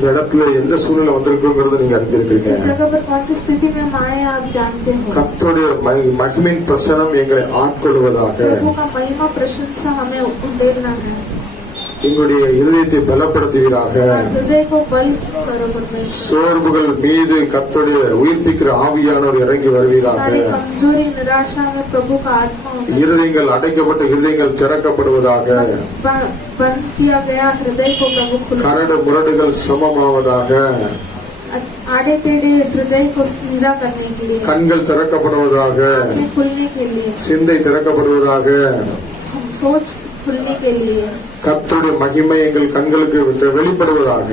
இந்த இடத்துல எந்த சூழ்நிலை வந்திருக்குங்கிறது நீங்க அறிந்திருக்கிறீங்க. கர்த்தருடைய மகிமையின் பிரசன்னம் எங்களை ஆட்கொள்வதாக. எங்களுடைய இருதயத்தை பலப்படுத்துவீராக. சோர்வுகள் மீது கர்த்தருடைய உயிர்ப்பிக்கிற ஆவியானவர் இறங்கி வருவீராக. இருதயங்கள் அடைக்கப்பட்ட இருதயங்கள் திறக்கப்படுவதாக. கரடு முரடுகள் சமமாவதாக. கண்கள் திறக்கப்படுவதாக. சிந்தை திறக்கப்படுவதாக. கர்த்தருடைய மகிமை எங்கள் கண்களுக்கு வெளிப்படுவதாக.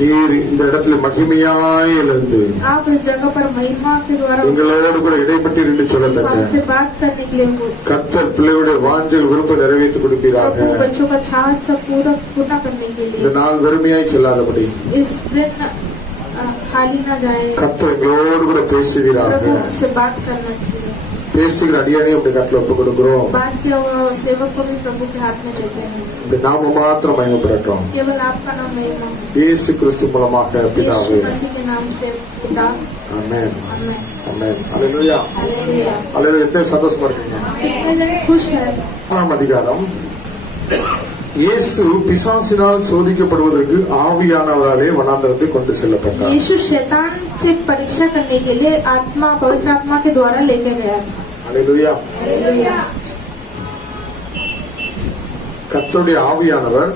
நீர் இந்த இடத்துல மகிமையாய் எழுந்து எங்களோடு கூட இடைப்பட்டு இருந்து சொல்லத்தக்க கர்த்தர் பிள்ளைகளுடைய வாஞ்சல் விருப்பம் நிறைவேற்றி கொடுப்பீராக. இந்த நாள் வெறுமையாய் செல்லாதபடி கர்த்தர் எங்களோடு கூட பேசுவீராக. பேசுகிற அடியானே அப்படி கட்டளை ஒப்புக் கொடுக்கிறோம். நாம மாத்திரம் மகிமைப்படட்டும். இயேசு கிறிஸ்து மூலமாக பிதாவே. ஆமென். ஆமென். ஹல்லேலூயா. ஹல்லேலூயா. எத்தனை சந்தோஷமா இருக்கீங்க. 4ஆம் அதிகாரம். இயேசு பிசாசினால் சோதிக்கப்படுவதற்கு ஆவியானவராலே வனாந்தரத்தை கொண்டு செல்லப்பட்டார். यीशु शैतान से परीक्षा करने के लिए आत्मा पवित्र आत्मा के द्वारा लेके गया. हालेलुया. हालेलुया. கர்த்தருடைய ஆவியானவர்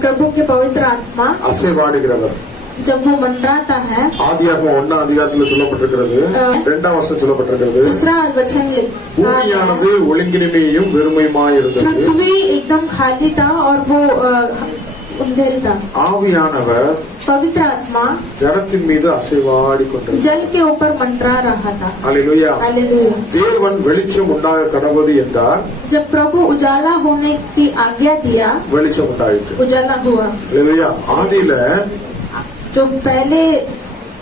प्रभु के पवित्र आत्मा அசைவாடுகிறவர். जब वो मंडराता है. ஆதியாகமம் 1ஆம் அதிகாரத்தில் சொல்லப்பட்டிருக்கிறது. 2ஆம் வசனம் சொல்லப்பட்டிருக்கிறது. दूसरा वचन பூமியானது ஒழுங்கின்மையும் வெறுமையுமாய் இருந்தது. पृथ्वी एकदम खाली था और वो अंधेरी था. ஆவியானவர் पवित्र आत्मा ஜலத்தின் மீது அசைவாடி கொண்டது. जल के ऊपर मंडरा रहा था. हालेलुया. हालेलुया. தேவன் வெளிச்சம் உண்டாக கடவுது என்றார். जब प्रभु उजाला होने की आज्ञा दिया வெளிச்சம் உண்டாயிற்று. उजाला हुआ. हालेलुया. ஆதியில जो पहले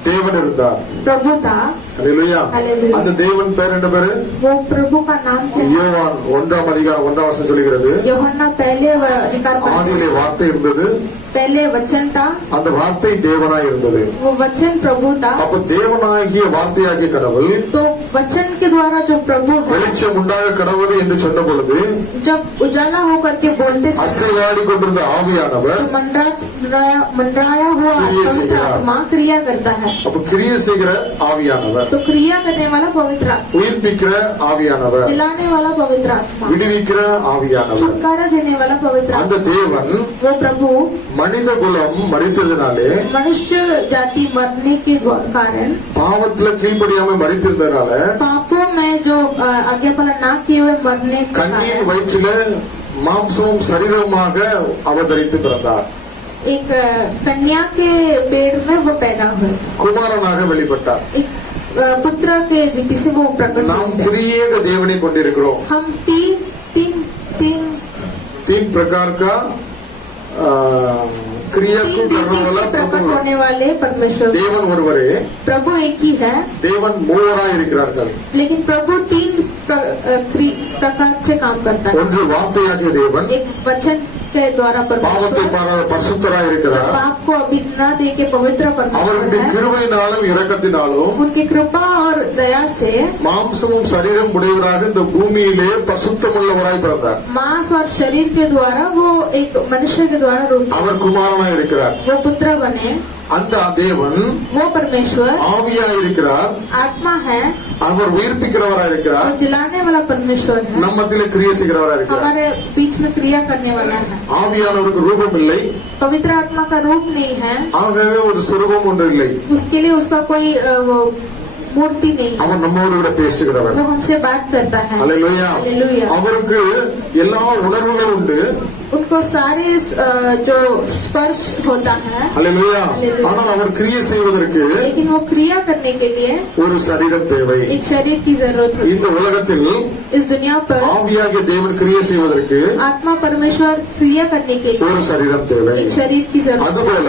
தேவன் இருந்தார். प्रभु था. हालेलुया. அந்த தேவன் பேர் என்ன பேரு? वो प्रभु का नाम क्या? யோவான் 1ஆம் அதிகாரம் 1ஆம் வசனம் சொல்கிறது. யோሐன்னா पहले अधिकार. ஆதியிலே வார்த்தை இருந்தது. पहले वचन था. அந்த வார்த்தை தேவனாய் இருந்தது. वो वचन प्रभु था. அப்ப தேவனாகிய வார்த்தையாகிய கடவுள் तो वचन के द्वारा जो प्रभु है வெளிச்சம் உண்டாக கடவுள் என்று சொன்ன பொழுது जब उजाला होकर के बोलते அசைவாடி கொண்டிருந்த ஆவியானவர் मंडराया हुआ पवित्र आत्मा क्रिया करता है. அப்ப கிரியை செய்கிற ஆவியானவர். तो क्रिया करने वाला पवित्र आत्मा. உயிர்ப்பிக்கிற ஆவியானவர். जिलाने वाला पवित्र आत्मा. விடுவிக்கிற ஆவியானவர். छुटकारा देने वाला पवित्र அந்த தேவன் वो प्रभु மனித குலம் மரித்ததினாலே मनुष्य जाति मरने के कारण பாவத்துல கீழ்ப்படியாம மரித்திருந்தனால पापों में जो आज्ञापालन ना किए हुए मरने के கன்னியின் வயிற்றில மாம்சமும் சரீரமாக அவதரித்து பிறந்தார். एक कन्या के पेट में वो पैदा हुए. குமாரனாக வெளிப்பட்டார். एक पुत्र के रीति से वो प्रकट. நாம் திரியேக தேவனை கொண்டிருக்கிறோம். हम तीन प्रकार का क्रिया को करने वाला प्रकट होने वाले परमेश्वर தேவன் ஒருவரே. प्रभु एक ही है. தேவன் மூவராய் இருக்கிறார்கள். लेकिन प्रभु तीन प्रकार से काम करता है. ஒன்று வார்த்தையாகிய தேவன். एक वचन के द्वारा பாவத்தை பரிசுத்தராய் இருக்கிறார். पाप को अभी न दे के पवित्र परमेश्वर அவருடைய கிருபையினாலும் இரக்கத்தினாலும் उनकी कृपा और दया से மாம்சமும் சரீரம் உடையவராக இந்த பூமியிலே பரிசுத்தமுள்ளவராய் பிறந்தார். मांस और शरीर के द्वारा वो एक मनुष्य के द्वारा रूप அவர் குமாரனாய் இருக்கிறார். वो पुत्र बने. அந்த தேவன் वो परमेश्वर ஆவியாய் இருக்கிறார். आत्मा है. அவர் உயிர்ப்பிக்கிறவராய் இருக்கிறார். वो जिलाने वाला परमेश्वर है. நம்ம மத்தியிலே கிரியை செய்கிறவராய் இருக்கிறார். हमारे बीच में क्रिया करने वाला है. ஆவியானவருக்கு ரூபம் இல்லை. पवित्र आत्मा का रूप नहीं है. ஆகவே ஒரு சுரூபம் ஒன்று இல்லை. उसके लिए उसका कोई मूर्ति नहीं. அவர் நம்மோடு கூட பேசுகிறவர். वो हमसे बात करता है. हालेलुया. हालेलुया. அவருக்கு எல்லா உணர்வுகளும் உண்டு. उनको सारे जो स्पर्श होता है. हालेलुया. ஆனால் அவர் கிரியை செய்வதற்கு लेकिन वो क्रिया करने के लिए ஒரு சரீரம் தேவை. एक शरीर की जरूरत है. இந்த உலகத்தில் इस दुनिया पर ஆவியாகிய தேவன் கிரியை செய்வதற்கு आत्मा परमेश्वर क्रिया करने के लिए ஒரு சரீரம் தேவை. एक शरीर की जरूरत. அதுபோல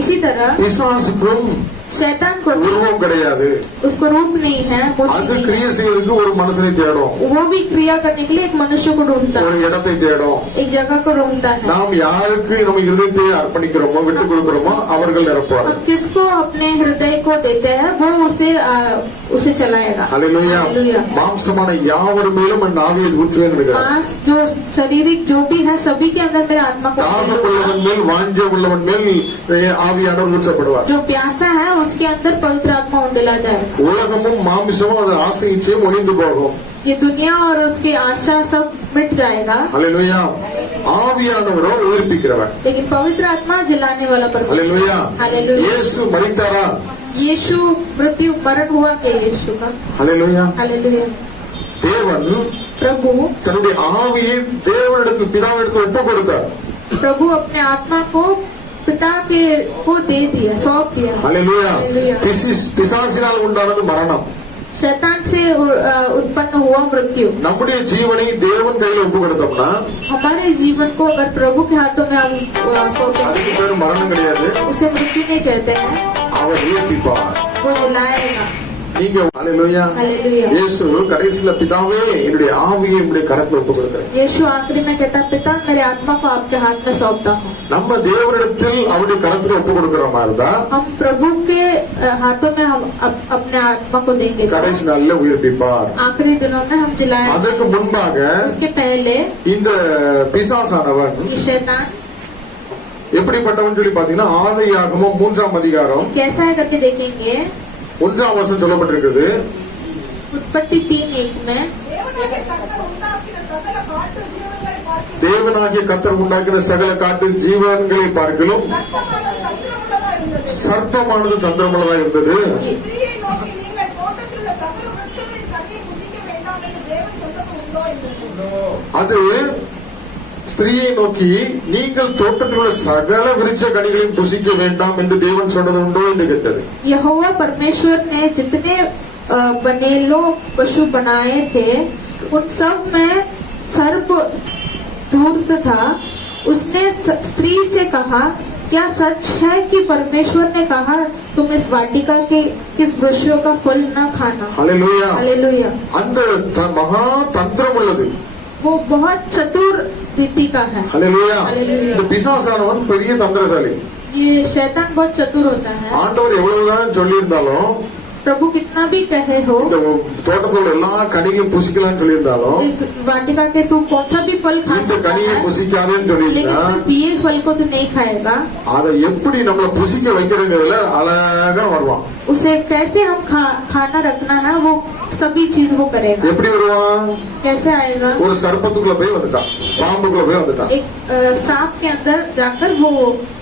इसी तरह பிசாசுக்கும் शैतान को உருவம் கிடையாது. उसको रूप नहीं है, मूर्ति அது नहीं கிரியை है। செய்யறதுக்கு ஒரு மனுஷனை தேடும், वो भी क्रिया करने के लिए एक मनुष्य को ढूंढता ஒரு है, இடத்தை தேடும். एक जगह को ढूंढता है। நாம் யாருக்கு நம்ம இருதயத்தை அர்ப்பணிக்கிறோமோ விட்டு கொடுக்கிறோமோ அவர்கள் நிரப்புவார். हम किसको अपने हृदय को देते हैं वो उसे चलाएगा। ஹல்லேலூயா. हालेलुया। மாம்சமான யாவர் மேலும் என் ஆவியை ஊற்றுவேன் என்கிறார். मांस जो शारीरिक जो भी है सभी के अंदर मेरे आत्मा को தாகம் फैलूंगा। உள்ளவன் மேல் வாஞ்சை உள்ளவன் மேல் ஆவியானவர் ஊற்றப்படுவார். जो प्यासा है उसके अंदर पवित्र आत्मा उंडेला जाएगा। உலகமும் மாமிசமும் அதன் ஆசை இச்சையும் ஒளிந்து போகும். ये दुनिया और उसकी आशा सब मिट जाएगा, ஹல்லேலூயா. ஆவியானவரோ உயிர்ப்பிக்கிறவர். लेकिन पवित्र आत्मा जलाने वाला परमेश्वर। ஹல்லேலூயா. हालेलुया। இயேசு மரித்தாரா? यीशु मृत्यु मरण हुआ क्या यीशु का? ஹல்லேலூயா. हालेलुया। தேவன் प्रभु தன்னுடைய ஆவியை தேவனிடத்தில் பிதாவிடத்தில் ஒப்பு கொடுத்தார். प्रभु अपने आत्मा को पिता के को दे दिया, सौंप दिया। ஹல்லேலூயா. हालेलुया। பிசாசினால் உண்டானது மரணம். शैतान से उत्पन्न हुआ मृत्यु। நம்முடைய ஜீவனை தேவன் கையில ஒப்பு கொடுத்தோம்னா हमारे जीवन को अगर प्रभु के हाथों में हम सौंपें, அதுக்கு பேர் மரணம் கிடையாது, उसे मृत्यु नहीं कहते हैं, அவர் உயிர்ப்பிப்பார். वो जलाएगा। நீங்க ஹல்லேலூயா. हालेलुया। இயேசு கடைசில பிதாவே என்னுடைய ஆவியை உம்முடைய கரத்துல ஒப்பு கொடுக்கிறேன். यीशु आखिरी में कहता पिता मेरे आत्मा को आपके हाथ में सौंपता हूँ। நம்ம தேவனிடத்தில் அவருடைய கரத்துல ஒப்பு கொடுக்கிற மாதிரி தான் हम प्रभु के हाथों में हम अपने आत्मा को देंगे, கடைசி நாள்ல உயிர்ப்பிப்பார். आखिरी दिनों में हम जलाएंगे। அதற்கு முன்பாக उसके पहले இந்த பிசாசானவன் ये शैतान எப்படிப்பட்டவன் சொல்லி பாத்தீங்கன்னா ஆதியாகமம் 3ஆம் அதிகாரம் कैसा है करके देखेंगे। 1ஆம் வசனம் சொல்லப்பட்டிருக்கிறது. उत्पत्ति 3:1 में தேவனாகிய கர்த்தர் உண்டாக்கின சகல காட்டு ஜீவன்களை பார்க்கிலும் சர்ப்பமானது தந்திரமுள்ளதா இருந்தது. ஸ்திரீயை நோக்கி நீங்கள் தோட்டத்திலுள்ள சகல விருட்சங்களின் கனியை புசிக்க வேண்டாம் என்று தேவன் சொன்னது உண்டோ என்றது. அது ஸ்திரீயை நோக்கி நீங்கள் தோட்டத்தில் உள்ள சகல விருட்ச கனிகளையும் புசிக்க வேண்டாம் என்று தேவன் சொன்னது உண்டோ என்று கேட்டது. यहोवा परमेश्वर ने जितने बनेलो पशु बनाए थे उन सब में सर्प धूर्त था। उसने स्त्री से कहा क्या सच है कि परमेश्वर ने कहा तुम इस वाटिका के किस वृक्षों का फल न खाना। ஹல்லேலூயா. हालेलुया। அந்த மகா தந்திரம் உள்ளது. वो बहुत चतुर रीति का है। ஹல்லேலூயா. हालेलुया। இந்த பிசாசானவன் பெரிய தந்திரசாலி. ये शैतान बहुत चतुर होता है। ஆண்டவர் எவ்வளவுதான் சொல்லியிருந்தாலும் प्रभु कितना भी कहे हो இந்த தோட்டத்தில் உள்ள எல்லா கனிகளையும் புசிக்கலாம்னு சொல்லியிருந்தாலும் इस वाटिका के तू कौन सा भी फल खा இந்த सकता கனியை है, புசிக்காதேன்னு लेकिन சொல்லியிருந்தா सिर्फ ये फल को तू नहीं खाएगा। அதை எப்படி நம்மள புசிக்க வைக்கிறதுல அழகா வருவான். उसे कैसे हम खाना रखना है वो सभी चीज वो करेगा। எப்படி வருவான்? कैसे आएगा? ஒரு சர்ப்பத்துக்குள்ள போய் வந்துட்டான், பாம்புக்குள்ள போய் வந்துட்டான். एक सांप के अंदर जाकर वो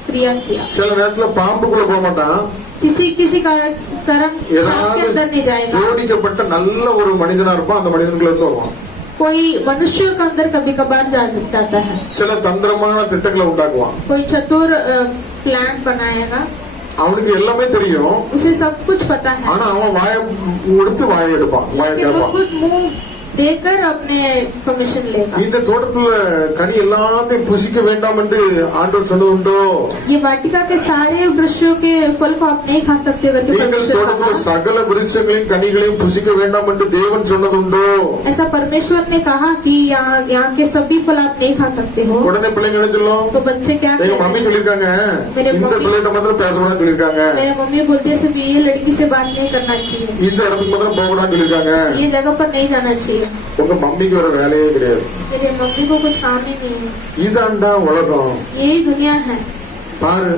क्रिया किया। சில நேரத்துல பாம்புக்குள்ள போக மாட்டான், किसी कारण सांप के ஏதாவது अंदर नहीं जाएगा। ஜோடிக்கப்பட்ட நல்ல ஒரு மனிதனா இருப்பான், அந்த மனிதனுக்குள்ள இருந்து வருவான். कोई मनुष्य के अंदर कभी कभार जाता है। சில தந்திரமான திட்டங்களை உண்டாக்குவான். कोई चतुर प्लान बनाएगा, அவனுக்கு எல்லாமே தெரியும், उसे सब कुछ पता है, ஆனா அவன் வாயை கொடுத்து வாயை எடுப்பான், வாயை लेकिन वो கேட்பான். खुद मुंह देकर अपने परमिशन लेगा। இந்த தோட்டத்துல கனி எல்லாத்தையும் புசிக்க வேண்டாம் என்று ஆண்டவர் சொன்னது உண்டோ? ये वाटिका के सारे वृक्षों के फल को आप नहीं खा सकते करके நீங்கள் परमेश्वर தோட்டத்துல कहा। சகல விருட்சங்களையும் கனிகளையும் புசிக்க வேண்டாம் என்று தேவன் சொன்னது உண்டோ? ऐसा परमेश्वर ने कहा कि यहाँ के सभी फल आप नहीं खा सकते हो। உடனே பிள்ளைங்க என்ன சொல்லும்? तो बच्चे क्या எங்க कहते மம்மி हैं? சொல்லிருக்காங்க मेरे இந்த मम्मी- பிள்ளைகிட்ட மாத்திரம் பேசக்கூடாதுன்னு சொல்லிருக்காங்க, मेरे मम्मी बोलती है सिर्फ ये लड़की से बात नहीं करना चाहिए, இந்த இடத்துக்கு மாத்திரம் போக கூடாதுன்னு சொல்லிருக்காங்க. ये जगह पर नहीं जाना चाहिए। உங்க மம்மிக்கு வர வேலையே கிடையாது. मेरे मम्मी को कुछ काम ही नहीं है। இதாண்டா உலகம். यही दुनिया है। பாரு,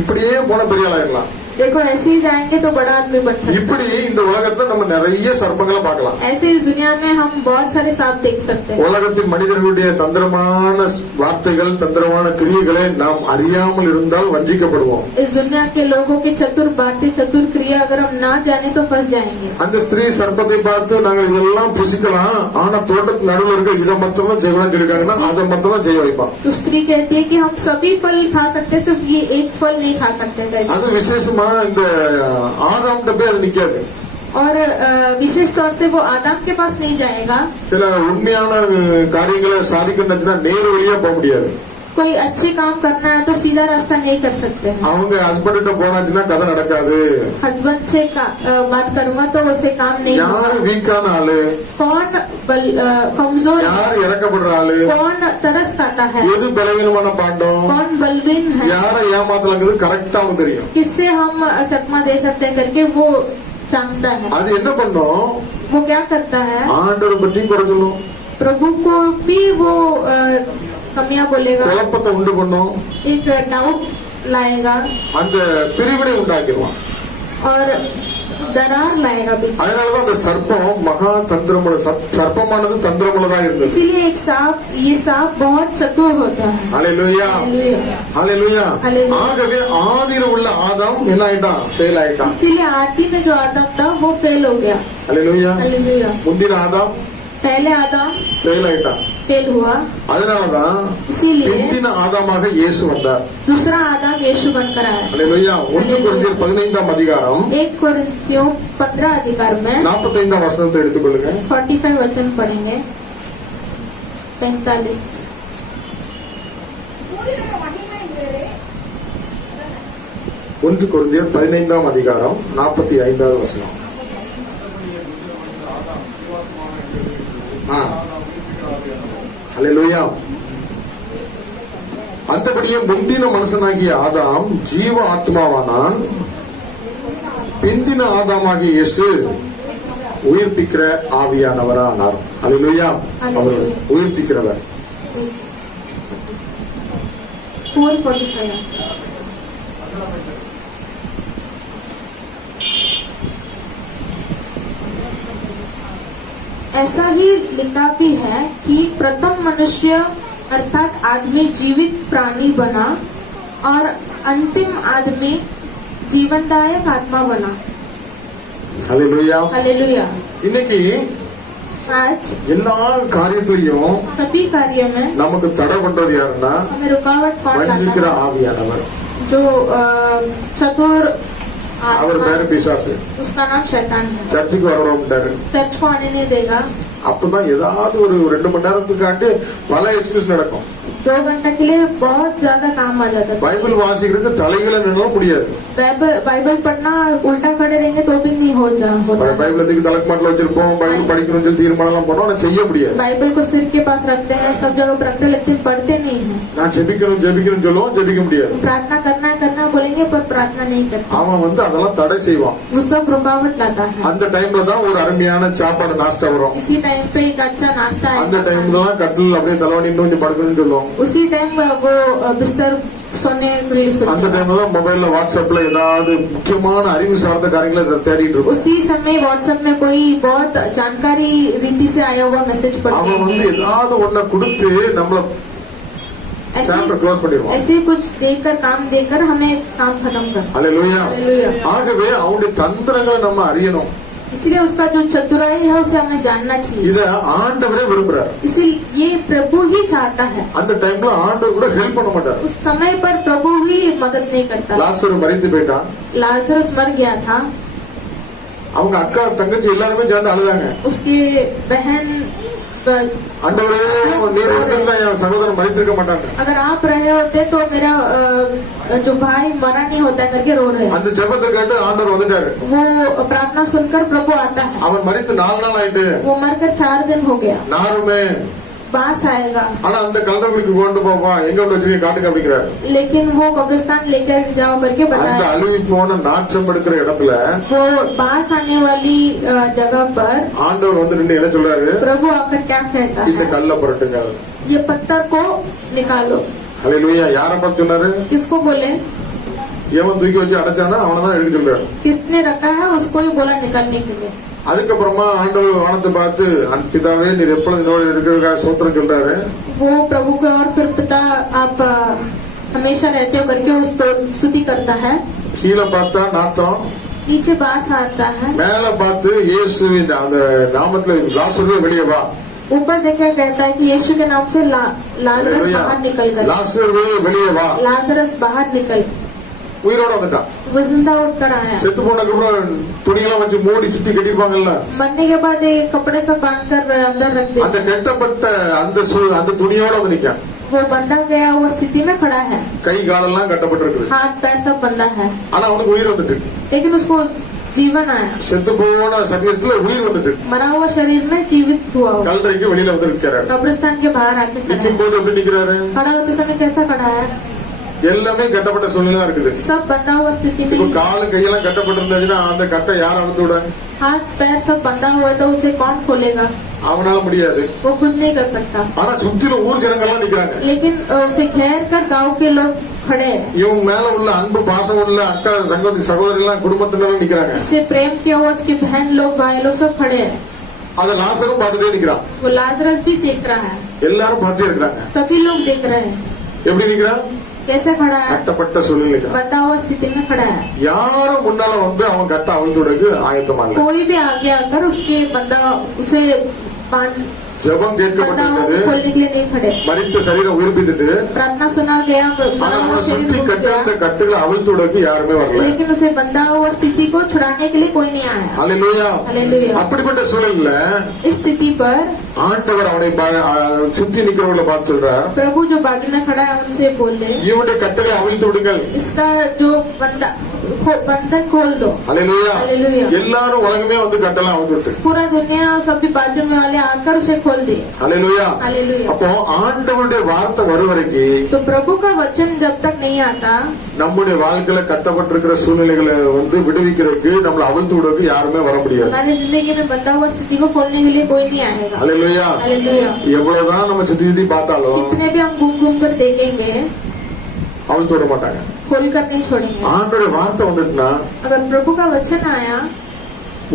இப்படியே போன பெரிய ஆளாயிரலாம். देखो ऐसे ही जाएंगे तो बड़ा आदमी बन सकते இப்படி இந்த உலகத்துல நம்ம நிறைய சர்ப்பங்களை பார்க்கலாம். हैं। ऐसे इस दुनिया में हम बहुत सारे सांप देख सकते हैं। உலகத்தின் மனிதர்களுடைய தந்திரமான வார்த்தைகள், தந்திரமான கிரியைகளை நாம் அறியாமல் இருந்தால் வஞ்சிக்கப்படுவோம். इस दुनिया के लोगों की चतुर बातें, चतुर क्रिया अगर हम ना जाने तो फंस जाएंगे। அந்த ஸ்திரீ சர்ப்பத்தை பார்த்து நாங்கள் இதெல்லாம் புசிக்கலாம், ஆனா தோட்டத்து நடுவில் இருக்க இதை மட்டும் தான் செய்யலாம் சொல்லிருக்காங்கன்னா அதை மட்டும் தான் செய்ய வைப்பான். तो स्त्री कहती है कि हम सभी फल खा सकते हैं, सिर्फ ये एक फल नहीं खा सकते करके। அது விசேஷமா இந்த ஆதாம்கிட்ட போய் அது நிக்காது. और विशेष तौर से वो आदम के पास नहीं जाएगा। சில உண்மையான காரியங்களை சாதிக்கணும்னா நேர் வழியா போக முடியாது. कोई अच्छे काम करना है तो सीधा रास्ता नहीं कर सकते हैं। அவங்க ஹஸ்பண்ட் கிட்ட போனாச்சுன்னா கதை நடக்காது. हस्बैंड से बात करूंगा तो उसे काम नहीं யாரு होगा। வீக்கான ஆளு, कौन कमजोर है, யாரு இறக்கப்படுற ஆளு, कौन तरस खाता है, எது பலவீனமான பாண்டம், कौन बलवीन है, யாரை ஏமாத்தலாங்கிறது கரெக்டா அவனுக்கு தெரியும். किससे हम चकमा दे सकते हैं करके वो जानता है। அது என்ன பண்ணும், वो क्या करता है, ஆண்டவரை பற்றி குறை சொல்லும், प्रभु को भी वो कमियां बोलेगा, குழப்பத்தை உண்டு பண்ணும், एक डाउट लाएगा அந்த பிரிவினை உண்டாக்கிடுவான். और दरार लाएगा बीच। அதனாலதான் அந்த சர்ப்பம் மகா தந்திரமுள்ள சர்ப்பமானது தந்திரமுள்ளதா இருந்தது. इसीलिए ये सांप बहुत चतुर होता है। ஹல்லேலூயா, हालेलुया। ஹல்லேலூயா. ஹல்லேலூயா. ஆகவே ஆதியில உள்ள ஆதாம் என்ன ஆயிட்டான், ஃபெயில் ஆயிட்டான். इसीलिए आदि में जो आदम था वो फेल हो गया। ஹல்லேலூயா. हालेलुया। முந்தின ஆதாம் पहले आदम ஃபெயில் ஆயிட்டான். फेल हुआ, அதனாலதான் इसीलिए பிந்தின ஆதாமாக இயேசு வந்தார். दूसरा आदम यीशु बनकर आया। ஹல்லேலூயா. 1 கொரிந்தியர் 15ஆம் அதிகாரம் 1 कोरिन्थियों 15 अधिकार में 45ஆம் வசனத்தை எடுத்துக்கொள்ளுங்க. 45 वचन पढ़ेंगे। 45 சூரியனுடைய மகிமை வேறே 1 கொரிந்தியர் 15ஆம் அதிகாரம் 45வது வசனம். ஹல்லேலூயா. அந்தபடியே முந்தின மனுஷனாகிய ஆதாம் ஜீவ ஆத்மாவானான். பிந்தின ஆதாமாகிய இயேசு உயிர்ப்பிக்கிற ஆவியானவரானார். ஹல்லேலூயா. அவர் உயிர்ப்பிக்கிறவர். 4:45 ऐसा ही लिखा भी है कि प्रथम मनुष्य अर्थात आदमी जीवित प्राणी बना और अंतिम आदमी जीवनदायक आत्मा बना। ஹல்லேலூயா. हालेलुया। இன்னைக்கு आज எல்லா காரியத்திலையும் सभी कार्य में நமக்கு தடை பண்றது யாருன்னா हमें रुकावट कौन வஞ்சிக்கிற लाता है? ஆவியானவர். जो चतुर அவர் आत्मा, பேரு பிசாசு. उसका नाम शैतान है। சர்ச்சுக்கு வரவிட்டாரு. चर्च को आने नहीं देगा। அப்பதான் ஏதாவது ஒரு 2 மணி நேரத்துக்காண்டு பல எக்ஸ்கியூஸ் நடக்கும். 2 घंटे के लिए बहुत ज्यादा काम आ जाता है। பைபிள் வாசிக்கிறதுக்கு தலைகளை நின்னாலும் முடியாது. बाइबल पढ़ना उल्टा खड़े रहेंगे तो भी नहीं होता। பைபிள் தூக்கி தலைக்கு மாட்டில் வச்சிருப்போம், பைபிள் படிக்கணும்னு சொல்லி தீர்மானம் எல்லாம் பண்ணோம், ஆனா செய்ய முடியாது. बाइबल को सिर के पास रखते हैं, सब जगह पर रखते लेकिन पढ़ते नहीं है। நான் ஜெபிக்கணும் ஜெபிக்கணும் சொல்லுவோம், ஜெபிக்க முடியாது. प्रार्थना करना बोलेंगे पर प्रार्थना नहीं करते। அவன் அதெல்லாம் தடை செய்வான். वो सब रुकावट लाता है। அந்த டைம்ல தான் ஒரு அருமையான சாப்பாடு நாஸ்டா வரும். इसी टाइम पे एक अच्छा नाश्ता அந்த आएगा। டைம்ல தான் கட்டில் அப்படியே தலைவணி இன்னும் கொஞ்சம் படுக்கணும்னு சொல்லுவோம். उसी टाइम वो बिस्तर सोने के लिए सोते அந்த हैं। டைம்ல தான் மொபைல்ல வாட்ஸ்அப்ல ஏதாவது முக்கியமான அறிவு சார்ந்த காரியங்களை தேடிட்டு இருக்கும். उसी समय व्हाट्सएप में कोई बहुत जानकारी रीति से आया हुआ मैसेज पढ़ते அவன் हैं। ஏதாவது ஒன்ன கொடுத்து நம்மள சாப்டர் க்ளோஸ் பண்ணிடுவான். ऐसे कुछ देकर काम देकर हमें काम खत्म कर। ஹல்லேலூயா. हालेलुया। ஆகவே அவனுடைய தந்திரங்களை நம்ம அறியணும். इसलिए उसका जो चतुराई है उसे हमें जानना चाहिए। இத ஆண்டவரே விரும்புறார். इसीलिए ये प्रभु ही चाहता है। அந்த டைம்ல ஆண்டவர் கூட ஹெல்ப் பண்ண மாட்டார். उस समय पर प्रभु ही मदद नहीं करता। லாசரு மரித்து போயிட்டான். लाजरस मर गया था। அவங்க அக்கா தங்கச்சி எல்லாருமே சேர்ந்து அழுதாங்க. उसके बहन ஆண்டவரே நீர் வந்திருந்தா என் சகோதரன் மரித்திருக்க மாட்டாங்க. अगर आप रहे होते तो मेरा जो भाई मरा नहीं होता करके रो रहे हैं। அந்த ஜெபத்தை கேட்டு ஆண்டவர் வந்துட்டாரு. वो प्रार्थना सुनकर प्रभु आता है। அவன் மரித்து 4 நாள் ஆயிட்டு. वो मरकर 4 दिन हो गया। நாருமே बास आएगा। ஆனா அந்த கல்தவளுக்கு கொண்டு போவா எங்க கொண்டு வச்சிருக்கீங்க காட்டுக்கு அப்படிங்கிறாரு. लेकिन वो कब्रिस्तान लेकर जाओ करके அந்த बताया। அழுவி போன நாச்சம் எடுக்கிற இடத்துல वो बास आने वाली जगह पर ஆண்டவர் நின்று என்ன சொல்றாரு, प्रभु आकर क्या कहता இந்த है, கல்ல புரட்டுங்க. ये पत्थर को निकालो। ஹல்லேலூயா. யாரை பார்த்து சொன்னாரு, किसको बोले, எவன் தூக்கி வச்சு அடைச்சானா அவனை தான் எடுக்க சொல்றாரு. किसने रखा है उसको ही बोला निकालने के लिए। அதுக்கப்புறமா ஆண்டவர் வானத்தை பார்த்து பிதாவே நீர் எப்பொழுது என்னோட இருக்கிற சோத்திரம் சொல்றாரு. वो प्रभु को और फिर पिता आप हमेशा रहते हो करके उस स्तुति करता है। கீழே பார்த்தா நாத்தம், नीचे बास आता है। மேல பார்த்து இயேசுவின் அந்த நாமத்துல லாசருவே வெளியே வா. ऊपर देखकर कहता है कि यीशु के नाम से लाजरस बाहर निकल गया। லாசருவே வெளியே வா. लाजरस बाहर निकल। உயிரோட வந்துட்டான். वो जिंदा उठकर आया। செத்து போனதுக்கு அப்புறம் துணியெல்லாம் வச்சு மூடி சுத்தி கட்டிருப்பாங்கல்ல, मरने के बाद ये कपड़े सब बांध कर अंदर रख அந்த देते। கட்டப்பட்ட அந்த துணியோட வந்து நிக்கான். वो बंधा गया वो स्थिति में खड़ा है, கை காலெல்லாம் கட்டப்பட்டிருக்குது. हाथ पैर सब बंधा है, ஆனா அவனுக்கு உயிர் வந்துட்டு, लेकिन उसको जीवन आया, செத்து போன சரீரத்துல உயிர் வந்துட்டு, मरा हुआ शरीर में जीवित हुआ वो। கல்லறைக்கு வெளியில வந்து நிக்கிறாரு. कब्रिस्तान के बाहर आके खड़ा நிக்கும் है। போது எப்படி நிக்கிறாரு? खड़ा होते समय कैसा खड़ा है? எல்லாமே கட்டப்பட்ட சூழ்நிலை இருக்குது. सब बंधा हुआ स्थिति இப்ப में, காலு கையெல்லாம் கட்டப்பட்டிருந்தாச்சுன்னா அந்த கட்டை யார் அவுத்து விட? हाथ पैर सब बंधा हुआ है, तो उसे कौन खोलेगा? அவனால முடியாது. वो खुद नहीं कर सकता, ஆனா சுத்திலும் ஊர் ஜனங்கள்லாம் நிக்கிறாங்க. लेकिन उसे घेर कर गांव के लोग खड़े हैं। இவன் மேல உள்ள அன்பு பாசம் உள்ள அக்கா சகோதரி எல்லாம் குடும்பத்தினரும் நிக்கிறாங்க. इससे प्रेम किया हुआ उसकी बहन लोग भाई लोग सब खड़े हैं। அத லாசரும் பார்த்துட்டே நிக்கிறான். वो लाजरस भी देख रहा है, எல்லாரும் பார்த்துட்டே இருக்காங்க. सभी लोग देख रहे हैं। எப்படி நிக்கிறான்? कैसे खड़ा है? கட்டப்பட்ட சூழ்நிலை. बंधा हुआ स्थिति में खड़ा है। யாரும் முன்னால வந்து அவன் கட்ட அவிழ்த்துடக்கு ஆயத்தமா இல்ல. कोई भी आगे आकर उसके बंधा उसे बांध ஜெபம் கேட்கப்பட்டிருக்கிறது. खोलने के लिए नहीं खड़े। மரித்த சரீரம் உயிர்ப்பித்துட்டு, प्रार्थना सुना गया, ஆனா मरा हुआ அவனை शरीर சுத்தி रुक கட்ட गया, அந்த கட்டுகளை அவிழ்த்துடக்கு யாருமே வரல. लेकिन उसे बंधा हुआ स्थिति को छुड़ाने के लिए कोई नहीं आया। ஹல்லேலூயா. हालेलुया। அப்படிப்பட்ட சூழல்ல इस स्थिति पर ஆண்டவர் அவனை சுத்தி நிக்கிறவங்களை பார்த்து சொல்றார், प्रभु जो बागी में खड़ा है उनसे बोले, இவனுடைய கட்டளை அவிழ்த்து விடுங்கள். इसका जो बंधन खोल दो। ஹல்லேலூயா. हालेलुया। எல்லாரும் உலகமே வந்து கட்டளை அவிழ்த்து விட்டு. पूरा दुनिया सभी बाजू में वाले आकर उसे खोल दिए। ஹல்லேலூயா. हालेलुया। அப்போ ஆண்டவருடைய வார்த்தை வரும் வரைக்கும் तो प्रभु का वचन जब तक नहीं आता, நம்முடைய வாழ்க்கையில கட்டப்பட்டிருக்கிற சூழ்நிலைகளை வந்து விடுவிக்கிறதுக்கு நம்மள அவிழ்த்து விடுறதுக்கு யாருமே வர முடியாது. हमारी जिंदगी में बंधा हुआ स्थिति को खोलने के लिए कोई नहीं आएगा। ஹல்லேலூயா. हालेलुया। எவ்வளவுதான் நம்ம சுத்தி சுத்தி பார்த்தாலும் कितने भी हम घूम घूम कर देखेंगे, அவிழ்த்து விட மாட்டாங்க. खोल कर नहीं छोड़ेंगे। ஆண்டோட வார்த்தை வந்துட்டுனா अगर प्रभु का वचन आया,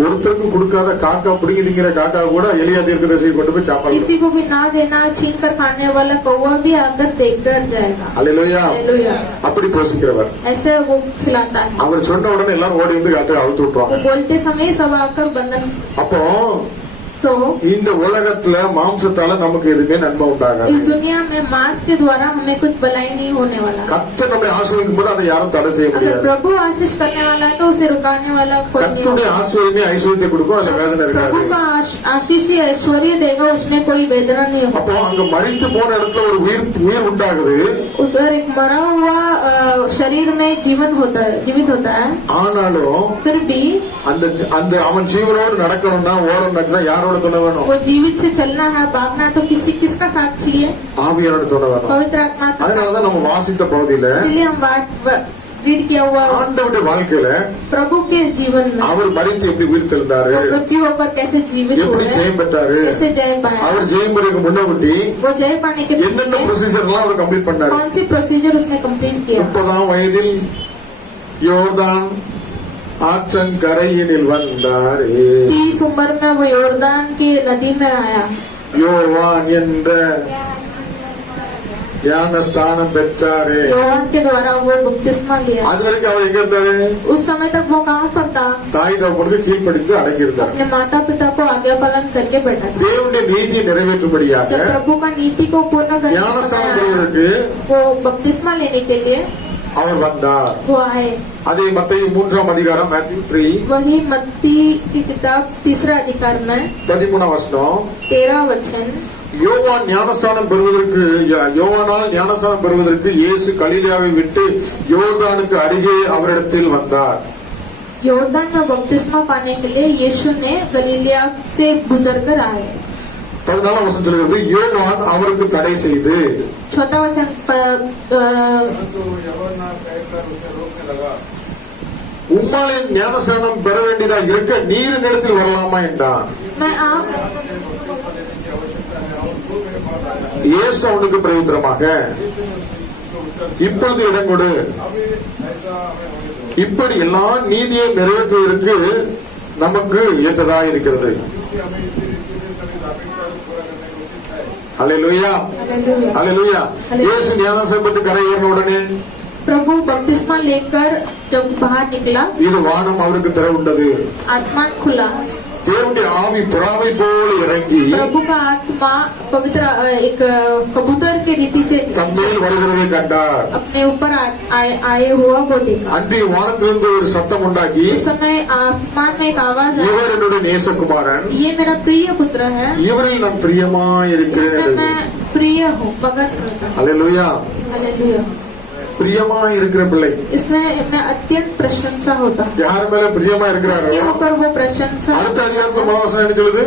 ஒருத்தருக்கும் கொடுக்காத காக்கா பிடிங்கி திங்கிற காக்கா கூட எலியா தீர்க்கதரிசியை கொண்டு போய் சாப்பாடு. किसी को भी ना देना, छीन कर खाने वाला कौवा भी आकर देख कर जाएगा। ஹல்லேலூயா. हालेलुया। அப்படி போஷிக்கிறவர். ऐसे वो खिलाता है। அவர் சொன்ன உடனே எல்லாரும் ஓடி வந்து காட்டை அவிழ்த்து वो விட்டுருவாங்க. बोलते समय सब आकर बंधन। அப்போ तो இந்த உலகத்துல மாம்சத்தால நமக்கு எதுவுமே நன்மை உண்டாகாது. इस दुनिया में मांस के द्वारा हमें कुछ भलाई नहीं होने वाला। கர்த்தர் நம்மை ஆசீர்வதிக்கும் போது அதை யாரும் தடை செய்ய अगर முடியாது. प्रभु आशीष करने वाला है तो उसे रुकाने वाला कोई नहीं கர்த்தருடைய होगा। ஆசீர்வாதமே ஐஸ்வர்யத்தை கொடுக்கும், அதுல வேதனை இருக்காது. प्रभु का आशीष ही ऐश्वर्य देगा, उसमें कोई वेदना नहीं होगा। அப்போ அங்க மரித்து போன இடத்துல ஒரு உயிர் உண்டாகுது. उधर एक मरा हुआ शरीर में जीवित होता है। ஆனாலும் फिर भी அந்த அந்த அவன் ஜீவனோடு நடக்கணும்னா ஓடணும்னா யாரோட துணை வேணும்? वो जीवित से चलना है, भागना है, तो किसका साथ चाहिए? ஆவியாரோட துணை வேணும். पवित्र आत्मा का साथ। அதனாலதான் நம்ம வாசித்த பகுதியில इसलिए हम रीड किया हुआ ஆண்டவருடைய வாழ்க்கையில प्रभु के जीवन में அவர் மரித்து எப்படி உயிர் தெழுந்தாரு, वो मृत्यु होकर कैसे जीवित எப்படி हुए, ஜெயம் பெற்றாரு, कैसे जय पाया, அவர் ஜெயம் பெறதுக்கு முன்னாடி वो जय पाने के என்னென்ன पीछे ப்ரொசீஜர் எல்லாம் அவர் கம்ப்ளீட் பண்ணாரு. कौन सी प्रोसीजर उसने कंप्लीट किया। 30ஆம் வயதில் யோர்தான் ஆற்றங்கரையினில் வந்தாரே, 30 उम्र में वो योर्दान की नदी में आया, யோவான் என்ற ஞானஸ்தானம் பெற்றாரே. योहान के द्वारा वो बपतिस्मा लिया। அது वரைக்கும் அவர் எங்க இருந்தாரு? उस समय तक वो कहाँ पर था? தாய் தகப்பனுக்கு கீழ்ப்படிந்து அடங்கி இருந்தார். अपने माता पिता को आज्ञा पालन करके बैठा था। தேவனுடைய நீதியை நிறைவேற்றும்படியாக जब प्रभु का नीति को पूर्ण करने का ஞானஸ்தானம் समय आया, பெறுவதற்கு वो बपतिस्मा लेने के लिए அவர் வந்தார். वो आए। அதே மத்தேயு 3ஆம் அதிகாரம் மேத்யூ 3 वही मत्ती की किताब 3 अधिकार में 13ஆம் வசனம், 13 वचन, யோவானால் ஞானஸ்தானம் பெறுவதற்கு இயேசு கலிலேயாவை விட்டு யோர்தானுக்கு அருகே அவரிடத்தில் வந்தார். योर्दान में बपतिस्मा पाने के लिए यीशु ने गलीलिया से गुजर कर आए। 14ஆம் வசனம் சொல்கிறது, யோவான் அவருக்கு தடை செய்து, 4 वचन உம்மாலே ஞானஸ்தானம் பெற வேண்டியதா இருக்க நீரின் இடத்தில் வரலாமா என்றான். मैं आप இயேசு அவனுக்கு பிரயுத்தரமாக, இப்பொழுது இடம் கொடு, இப்படி எல்லா நீதியை நிறைவேற்றுவதற்கு நமக்கு ஏற்றதா இருக்கிறது. அல்லேலூயா, அல்லேலூயா. இயேசு ஞானஸ்தானம் பெற்று கரையேறின உடனே प्रभु बपतिस्मा लेकर जब बाहर निकला, இது வானம் அவருக்கு திறவுண்டது. आसमान खुला, தேவனுடைய ஆவி புறாவை போல இறங்கி प्रभु का आत्मा पवित्र एक कबूतर के रीति से தம்மேல் வருகிறதை கண்டார். अपने ऊपर आए हुआ वो देखा। அன்றி வானத்திலிருந்து ஒரு சத்தம் உண்டாகி, उस समय आसमान में एक आवाज आई, இவர் என்னுடைய நேசகுமாரன், ये मेरा प्रिय पुत्र है, இவரில் நான் பிரியமாய் इसमें இருக்கிறேன். मैं प्रिय हूँ, मगन हूँ। அல்லேலூயா. हालेलुया। பிரியமாய் இருக்கிற பிள்ளை इसमें मैं अत्यंत प्रशंसा होता हूँ। யார் மேல பிரியமா இருக்கிறாரோ इसके ऊपर वो प्रशंसा। அடுத்த அதிகாரத்துல முதல் வசனம் என்ன சொல்லுது?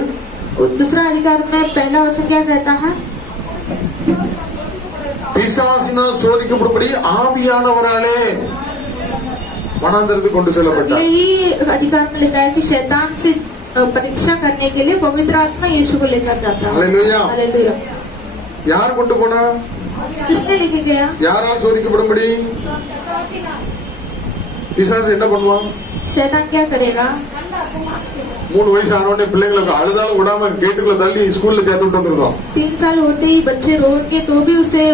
दूसरा अधिकार में पहला वचन क्या कहता है? பிசாசினால் சோதிக்கப்படும்படி ஆவியானவராலே வனாந்தரத்துக்கு கொண்டு अगले செல்லப்பட்டார். ही अधिकार में लिखा है कि शैतान से परीक्षा करने के लिए पवित्र आत्मा यीशु को लेकर जाता है। हालेलुया. हालेलुया। யார் கொண்டு போனா? किसने लेके गया? யாரால் சோதிக்கப்படும்படி? பிசாசு என்ன பண்ணுவான்? शैतान क्या करेगा? 3 வயசு ஆனோடனே பிள்ளைங்களுக்கு அழுதாலும் விடாம கேட்டுக்குள்ள தள்ளி ஸ்கூல்ல சேர்த்து விட்டு வந்துருந்தோம். 3 साल होते ही बच्चे रोके तो भी उसे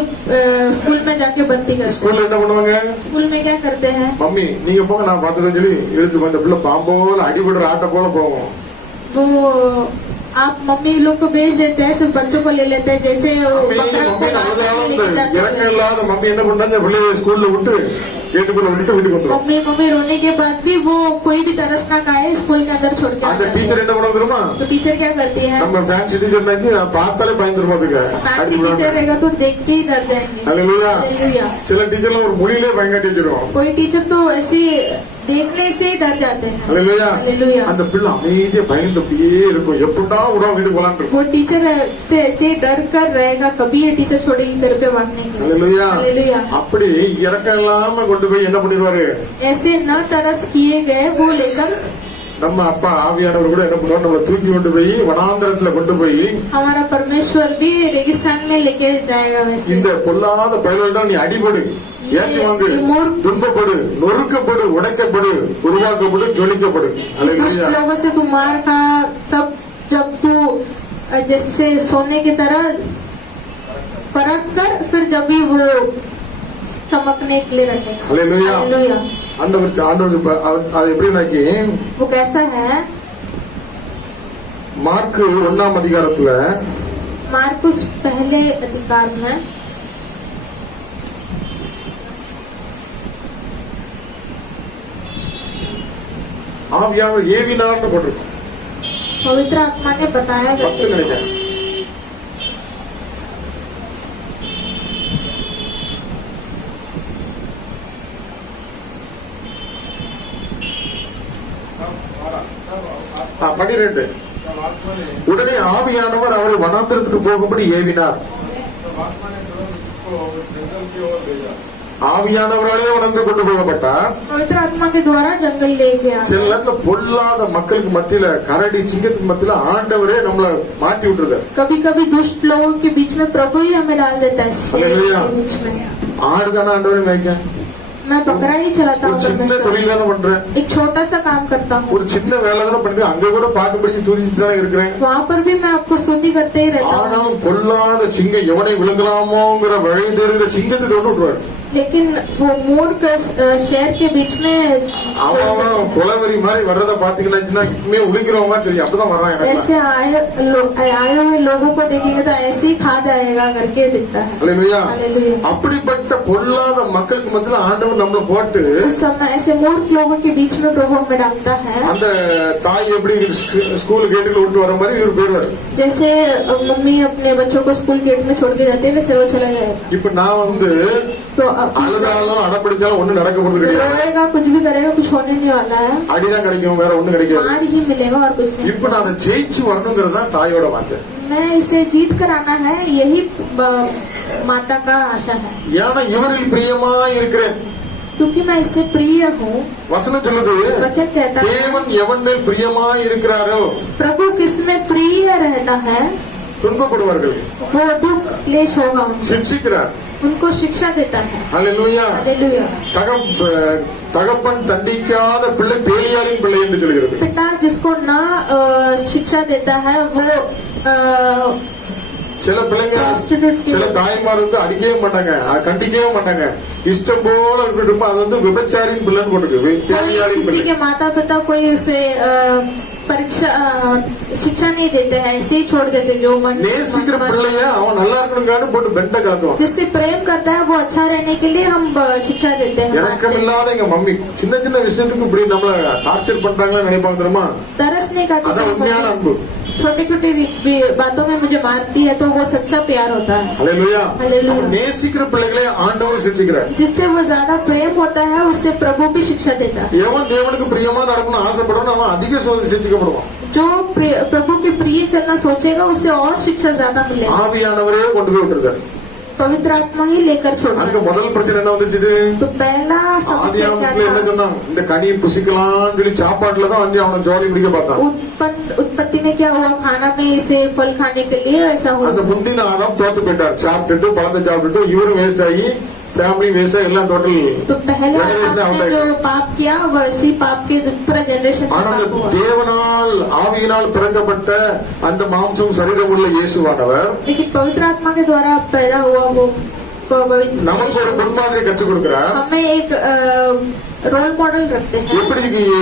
स्कूल में जाके भर्ती करते हैं। ஸ்கூல்ல என்ன பண்ணுவாங்க? स्कूल में क्या करते हैं? மம்மி நீங்க போங்க நான் பாத்துக்கிறேன் சொல்லி இழுத்து அந்த பிள்ளை பாம்போல அடிபடுற ஆட்ட போல போவோம். वो आप मम्मी लोग को भेज देते हैं, सिर्फ बच्चों को ले लेते हैं, जैसे वो बकरा को அழுதாலும் लेके जाते இறக்கம் हैं। இல்லாத மம்மி என்ன பண்றாங்க? பிள்ளைய ஸ்கூல்ல விட்டு கேட்டுக்குள்ள விட்டுட்டு வீட்டுக்கு வந்துடும். मम्मी मम्मी रोने के बाद भी वो कोई भी तरस ना खाए, स्कूल के अंदर छोड़ के आ அந்த जाते டீச்சர் हैं। என்ன பண்ண தெரியுமா? तो टीचर क्या करती है? நம்ம ஃபேன்சி டீச்சர் நாக்கி பார்த்தாலே பயந்துரும் அதுக்கு. फैंसी टीचर रहेगा तो देख के ही डर जाएंगे। அல்லேலூயா. हालेलुया। சில டீச்சர்லாம் ஒரு மொழியிலே பயங்கர டீச்சரும். कोई टीचर तो ऐसी देखने से ही डर जाते हैं। அல்லேலூயா. हालेलुया। அந்த பிள்ளை அமைதியா பயந்து அப்படியே இருக்கும். எப்படா விட வீட்டுக்கு போலான்னு இருக்கும். वो टीचर से ऐसे डर कर रहेगा, कभी ये टीचर छोड़ेगी घर पे भागने के लिए। அல்லேலூயா. हालेलुया। அப்படி இறக்கம் இல்லாம கொண்டு போய் என்ன பண்ணிடுவாரு? ऐसे न तरस किए गए वो लेकर நம்ம அப்பா ஆவியானவர் கூட என்ன பண்ணுவார்? நம்மளை தூக்கி கொண்டு போய் வனாந்தரத்துல கொண்டு போய் हमारा परमेश्वर भी रेगिस्तान में लेके जाएगा। वैसे இந்த பொல்லாத பயல்கள் தான் நீ அடிபடு, ஏற்றி வாங்கு, துன்பப்படு, நொறுக்கப்படு, உடைக்கப்படு, உருவாக்கப்படு, ஜொலிக்கப்படு. दुष्ट அல்லேலூயா. लोगों से तू मार खा, सब जब तू जैसे सोने की तरह परख कर, फिर जब भी वो चमकने के लिए रखेगा। அல்லேலூயா. हालेलुया। ஆண்டவர் அது எப்படின்னாக்கி वो कैसा है? மார்க் 1ஆம் அதிகாரத்துல मार्कुस पहले अधिकार में ஆவியானவர் ஏவினார்னு போட்டிருக்கோம். पवित्र आत्मा ने बताया 10 நினைக்கிறேன். ஆ, 12. உடனே ஆவியானவர் அவரை வனாந்திரத்துக்கு போகும்படி ஏவினார். ஆவியானவராலே வளர்ந்து கொண்டு போகப்பட்டார். पवित्र आत्मा के द्वारा जंगल ले गया। சில நேரத்துல பொல்லாத மக்களுக்கு மத்தியில கரடி சிங்கத்துக்கு மத்தியில ஆண்டவரே நம்மள மாட்டி விட்டுருது. कभी कभी दुष्ट लोगों के बीच में प्रभु ही हमें डाल देता है। शेर हालेलुया। के बीच में ஆடுதானே ஆண்டவரே மேய்க்க. मैं बकरा ही चलाता ஒரு हूँ சின்ன परमेश्वर। தொழில் தானே பண்றேன். एक छोटा सा काम करता हूँ, ஒரு சின்ன வேலை தானே பண்றேன். அங்க கூட பாட்டு படிச்சு தூதிட்டு தானே இருக்கிறேன். वहाँ पर भी मैं आपको स्तुति करते ही रहता हूँ। ஆனாலும் பொல்லாத சிங்கம் எவனை விழுங்கலாமோங்கிற வழி தெரிகிற சிங்கத்தை கொண்டு விட்டுருவாரு. लेकिन वो मूर्ख शहर के बीच में அவன் கொலவெறி மாதிரி வர்றதை பாத்தீங்கன்னா இனிமே உழிக்கிறவங்க மாதிரி தெரியும். அப்படிதான் வர்றான் எனக்கு. ऐसे आए हुए लोगों को देखेंगे तो ऐसे ही खा जाएगा करके दिखता है। அல்லேலூயா. हालेलुया। அப்படிப்பட்ட பொல்லாத மக்களுக்கு மத்தியில ஆண்டவர் நம்மள போட்டு उस समय ऐसे मूर्ख लोगों के बीच में प्रभु हमें डालता है। அந்த தாய் எப்படி ஸ்கூல் கேட்டுக்குள்ள விட்டு வர மாதிரி இவர் போயிருவாரு. जैसे मम्मी अपने बच्चों को स्कूल गेट में छोड़ के जाते हैं, वैसे वो चला जाएगा। இப்ப நான் तो அழுதாலும் அடம்பிடிச்சாலும் ஒண்ணும் நடக்க போறது கிடையாது. रोएगा, कुछ भी करेगा, कुछ होने नहीं वाला है। அடிதான் கிடைக்கும், வேற ஒண்ணும் கிடைக்காது. मार ही मिलेगा और कुछ नहीं। இப்ப நான் அதை ஜெயிச்சு வரணுங்கிறது தான் தாயோட வார்த்தை. मैं इसे जीत कर आना है, यही माता का आशा है। ஏன்னா இவரில் பிரியமா இருக்கிறேன். क्योंकि मैं इससे प्रिय हूँ। வசனம் சொல்லுது, वचन कहता है தேவன் எவன் மேல் பிரியமா இருக்கிறாரோ प्रभु किसमें प्रिय रहता है துன்பப்படுவார்கள், वो दुख क्लेश होगा उनको, சிக்ஷிக்கிறார். उनको शिक्षा देता है। அல்லேலூயா. हालेलुया। தகப்பன் தண்டிக்காத பிள்ளை பேலியாளின் பிள்ளை என்று சொல்கிறது. पिता जिसको ना शिक्षा देता है वो சில பிள்ளைங்க சில தாய்மார் வந்து அடிக்கவே மாட்டாங்க, கண்டிக்கவே மாட்டாங்க, இஷ்டம் போல இருக்கட்டும். அது வந்து விபச்சாரின் பிள்ளைன்னு போட்டுருக்கு, பேலியாளின் किसी பிள்ளை. के माता पिता कोई उसे परीक्षा शिक्षा नहीं देते हैं, ऐसे ही छोड़ देते जो मन நேசிக்கிற பிள்ளைய அவன் நல்லா இருக்கணுங்கான்னு போட்டு பெண்ட கலத்துவான். जिससे प्रेम करता है वो अच्छा रहने के लिए हम शिक्षा देते हैं। இறக்கம் இல்லாத எங்க மம்மி சின்ன சின்ன விஷயத்துக்கு இப்படி நம்மள டார்ச்சர் பண்றாங்கன்னு நினைப்பாங்க தெரியுமா? तरस नहीं करती அதான் உண்மையான அன்பு. छोटी छोटी बातों में मुझे मारती है तो वो सच्चा प्यार होता है। ஹல்லேலூயா. हालेलुया। நேசிக்கிற பிள்ளைகளை ஆண்டவர் சிக்ஷிக்கிறார். जिससे वो ज्यादा प्रेम होता है उससे प्रभु भी शिक्षा देता है। எவன் தேவனுக்கு பிரியமா நடக்கணும்னு ஆசைப்படுறானோ அவன் அதிக சிக்ஷிக்கப்படுவான். जो प्रभु के प्रिय चलना सोचेगा उससे और शिक्षा ज्यादा मिलेगा। ஆவியானவரே கொண்டு போய் விட்டுறாரு. पवित्र आत्मा ही लेकर छोड़ता அதுக்கு है। முதல் பிரச்சனை என்ன வந்துச்சு? तो पहला समस्या क्या ஆதியாகமத்துல என்ன था? சொன்னாங்க? இந்த கனியை புசிக்கலாம்னு சொல்லி சாப்பாட்டுல தான் வந்து அவனை ஜாலி பிடிக்க பார்த்தான். उत्पत्ति में क्या हुआ? खाना में इसे फल खाने के लिए ऐसा हुआ। அந்த முந்தின ஆதாம் தோத்து போயிட்டார். சாப்பிட்டுட்டு பழத்தை சாப்பிட்டுட்டு இவரும் வேஸ்ட் ஆகி ஃபேமிலி வேஸ்ட் ஆகி எல்லாம் டோட்டல் तो पहले जनरेशन आउट आपने ஆகி. जो पाप किया वैसी पाप के पूरा जनरेशन ஆனா அந்த தேவனால் ஆவியினால் பிறக்கப்பட்ட அந்த மாம்சம் சரீரம் உள்ள இயேசுவானவர் लेकिन पवित्र आत्मा के द्वारा पैदा हुआ वो நமக்கு ஒரு முன்மாதிரி கற்றுக் கொடுக்கிறார். हमें एक रोल मॉडल रखते हैं।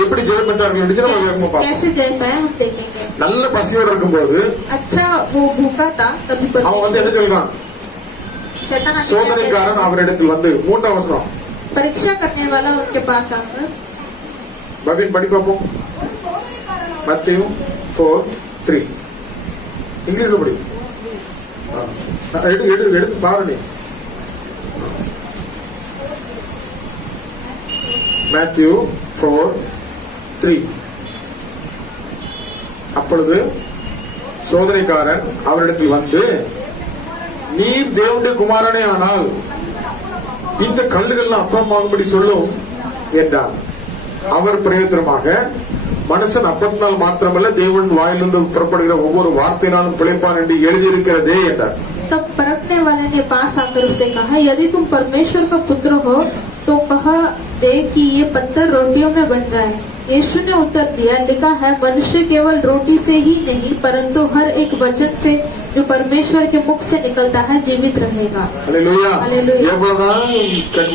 எப்படி ஜெயம் பெற்றார்கள் நம்ம வேகமா பார்ப்போம். कैसे जय पाए हम देखेंगे। நல்ல பசியோட இருக்கும்போது अच्छा वो भूखा था तभी அவன் வந்து என்ன சொல்றான்? शैतान आके சோதனைக்காரன் அவரிடத்தில் வந்து 3ஆம் வசனம் परीक्षा करने वाला उनके पास आकर பபின் படி பார்ப்போம். ஒரு சோதனைக்காரன் மத்தேயு 4:3 இங்கிலீஷ்ல படி. எடுத்து பாரு நீ. மேத்யூ 4:3 அப்பொழுது சோதனைக்காரன் அவரிடத்தில் வந்து நீர் தேவனுடைய குமாரனே ஆனால் இந்த கல்லுகள் அப்பமாகும்படி சொல்லும் என்றார். அவர் பிரயோஜனமாக மனுஷன் அப்பத்தினால் மாத்திரமல்ல தேவன் வாயிலிருந்து புறப்படுகிற ஒவ்வொரு வார்த்தையினாலும் பிழைப்பான் என்று எழுதியிருக்கிறதே என்றார். तब परखने वाले ने पास आकर उससे कहा यदि तुम परमेश्वर का पुत्र हो तो कह दे कि ये पत्थर रोटियों में बन जाए। यीशु ने उत्तर दिया लिखा है मनुष्य केवल रोटी से ही नहीं परंतु हर एक वचन से जो परमेश्वर के मुख से निकलता है जीवित रहेगा। ஹல்லேலூயா. ஹல்லேலூயா. எவ்வளவுதான்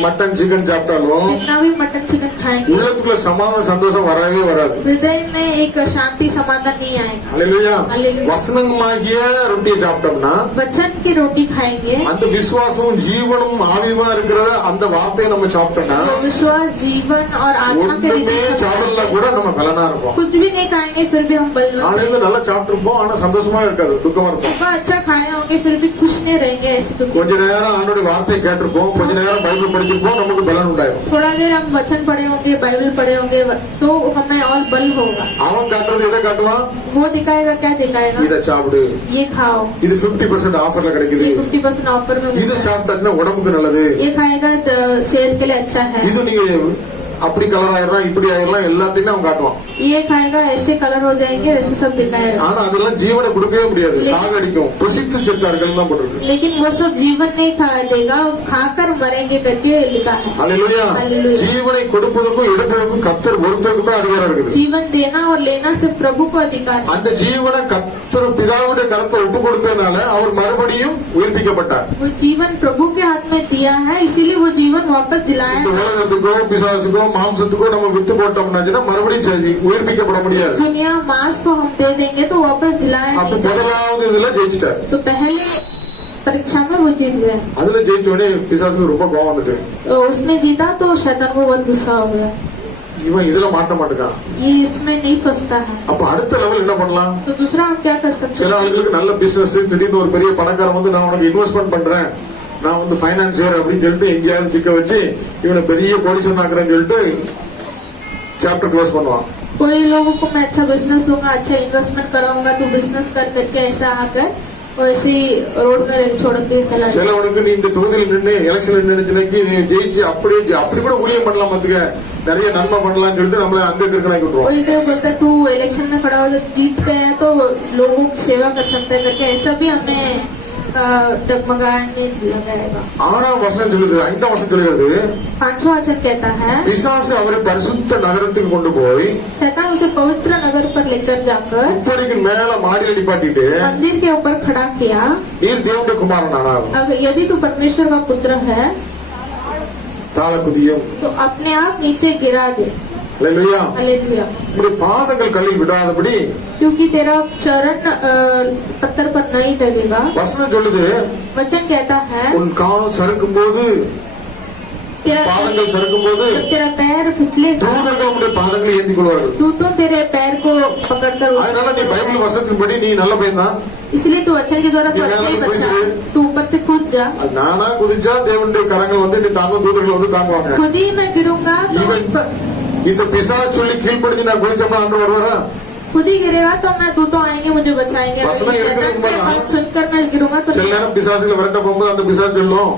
மட்டன் சிக்கன் சாப்பிட்டாலும் जितना भी मटन चिकन खाएंगे உள்ளத்துக்குள்ள சமாதான சந்தோஷம் வரவே வராது. हृदय में एक शांति समाधान नहीं आएगा। ஹல்லேலூயா. ஹல்லேலூயா. வசனமாகிய ரொட்டியை சாப்பிட்டோம்னா वचन की रोटी खाएंगे அந்த விசுவாசமும் ஜீவனும் ஆவியுமா இருக்கிற அந்த வார்த்தையை நம்ம சாப்பிட்டோம்னா तो विश्वास जीवन और आत्मा के ஒண்ணுமே रीति சாப்பிடல கூட நம்ம பலனா இருப்போம். कुछ भी नहीं खाएंगे फिर भी हम बलवान காலையில நல்லா சாப்பிட்டுருப்போம் ஆனா சந்தோஷமா இருக்காது, துக்கமா இருக்கும். सुबह अच्छा खाए होंगे फिर भी खुश नहीं रहेंगे ऐसे तो கொஞ்ச நேரம் ஆண்டோட வார்த்தையை கேட்டிருப்போம், கொஞ்ச நேரம் பைபிள் படிச்சிருப்போம், நமக்கு பலன் உண்டாயிரும். थोड़ा देर हम वचन पढ़े होंगे बाइबल पढ़े होंगे तो हमें और बल होगा। அவன் காட்டுறது எதை காட்டுவான்? वो दिखाएगा क्या दिखाएगा? இதை சாப்பிடு, ये खाओ, இது 50% ஆஃபர்ல கிடைக்குது, ये 50% ऑफर में இது मिलता है। சாப்பிட்டாச்சுன்னா உடம்புக்கு நல்லது, ये खाएगा तो सेहत के लिए अच्छा है, இது நீங்க அப்படி கலர் ஆயிரலாம் இப்படி ஆயிரலாம் எல்லாத்தையுமே அவன் காட்டுவான். ये खाएगा ऐसे कलर हो जाएंगे वैसे सब दिखाएगा। ஆனா அதெல்லாம் ஜீவனை கொடுக்கவே முடியாது, சாகடிக்கும். புசித்து செத்தார்கள் தான் போட்டிருக்கு. लेकिन वो सब जीवन नहीं खा देगा, खाकर मरेंगे करके लिखा है। ஹல்லேலூயா. ஹல்லேலூயா. ஜீவனை கொடுப்பதற்கும் எடுப்பதற்கும் கர்த்தர் ஒருத்தருக்கு தான் அதிகாரம் இருக்குது. जीवन देना और लेना सिर्फ प्रभु को अधिकार है। அந்த ஜீவனை கர்த்தர் பிதாவுடைய கரத்தை ஒப்பு கொடுத்ததுனால அவர் மறுபடியும் உயிர்ப்பிக்கப்பட்டார். वो जीवन प्रभु के हाथ में दिया है इसीलिए वो जीवन वापस दिलाया இந்த है। உலகத்துக்கோ பிசாசுக்கோ மாம்சத்துக்கோ நம்ம வித்து போட்டோம்னா மறுபடியும் உயிர்ப்பிக்கப்பட முடியாது. दुनिया मांस को हम दे देंगे तो वापस दिलाया அப்ப नहीं जाएगा। முதலாவது இதுல ஜெயிச்சிட்டார். तो पहले परीक्षा में वो जीत गया, அதுல ஜெயிச்ச உடனே பிசாசுக்கு ரொம்ப கோவம் வந்துட்டு तो उसमें जीता तो शैतान को बहुत गुस्सा हो गया, இவன் இதுல மாட்ட மாட்டேங்கான். ये इसमें नहीं फंसता है। அப்ப அடுத்த லெவல் என்ன பண்ணலாம்? तो दूसरा हम क्या कर सकते சில हैं? ஆளுகளுக்கு நல்ல பிசினஸ், திடீர்னு ஒரு பெரிய பணக்காரன் வந்து நான் உனக்கு இன்வெஸ்ட்மெண்ட் பண்றேன், நான் வந்து பைனான்சியர் அப்படின்னு சொல்லிட்டு எங்கேயாவது சிக்க வச்சு இவனை பெரிய கோடீஸ்வரன் ஆக்குறேன்னு சொல்லிட்டு சாப்டர் க்ளோஸ் பண்ணுவான். कोई लोगों को मैं अच्छा बिजनेस दूंगा, अच्छा इन्वेस्टमेंट कराऊंगा तो बिजनेस कर करके ऐसा आकर वैसे ही रोड में छोड़ के चला जाए। சிலவனுக்கு நீ இந்த தொகுதியில் நின்று எலெக்ஷன் நினைச்சு நீ ஜெயிச்சு அப்படி கூட ஊழியம் பண்ணலாம், பாத்துக்க நிறைய நன்மை பண்ணலாம்னு சொல்லிட்டு நம்மள அங்க கிறுக்கணாக்கி விட்டுருவோம். कोई तो बोलता तू इलेक्शन में खड़ा हो जीत गया तो लोगों की सेवा कर सकता है करके ऐसा भी हमें डगमगाने लगाएगा। 6ஆம் வசனம் சொல்லுது, 5ஆம் வசனம் சொல்லுகிறது 5वां वचन कहता है பிசாசு அவரை பரிசுத்த நகரத்துக்கு கொண்டு போய் शैतान उसे पवित्र नगर पर लेकर जाकर முப்படிக்கு மேல மாடியில நிப்பாட்டிட்டு मंदिर के ऊपर खड़ा किया, நீர் தேவனுடைய குமாரன் ஆனால் अगर यदि तू परमेश्वर का पुत्र है தாள குதியும் तो अपने आप नीचे गिरा दे। அல்லேலூயா. हालेलुया। உங்களுடைய பாதங்கள் கல்லில் விடாதபடி क्योंकि तेरा चरण पत्थर पर नहीं लगेगा। வசனம் சொல்லுது, वचन कहता है உன் கால் சறுக்கும் போது, तेरा பாதங்கள் சறுக்கும் போது जब तेरा पैर फिसलेगा தூதர்கள் உங்களுடைய பாதங்களை ஏந்தி கொள்வார்கள். दूतों तेरे पैर को पकड़कर அதனால நீ பைபிள் வசனத்தின்படி நீ நல்ல பையன் தான். इसलिए तू वचन के द्वारा ये अच्छा ही मैंने बच्चा कुछ- तू ऊपर से कूद जा। அது நானா குதிச்சா தேவனுடைய கரங்கள் வந்து நீ தாங்க, தூதர்கள் வந்து தாங்குவாங்க. खुद ही मैं गिरूंगा तो Even- இந்த பிசாசு சொல்லி கீழ்ப்படிஞ்சு நான் குதிச்சோம்னா ஆண்டு வருவாரா? खुद ही गिरेगा तो मैं दूतों आएंगे मुझे बचाएंगे। अगर वसना इस ये शैतान कहते के हैं, बात सुनकर मैं गिरूंगा तो சில நேரம் பிசாசுகளை விரட்ட போகும்போது அந்த பிசாசு சொல்லும்,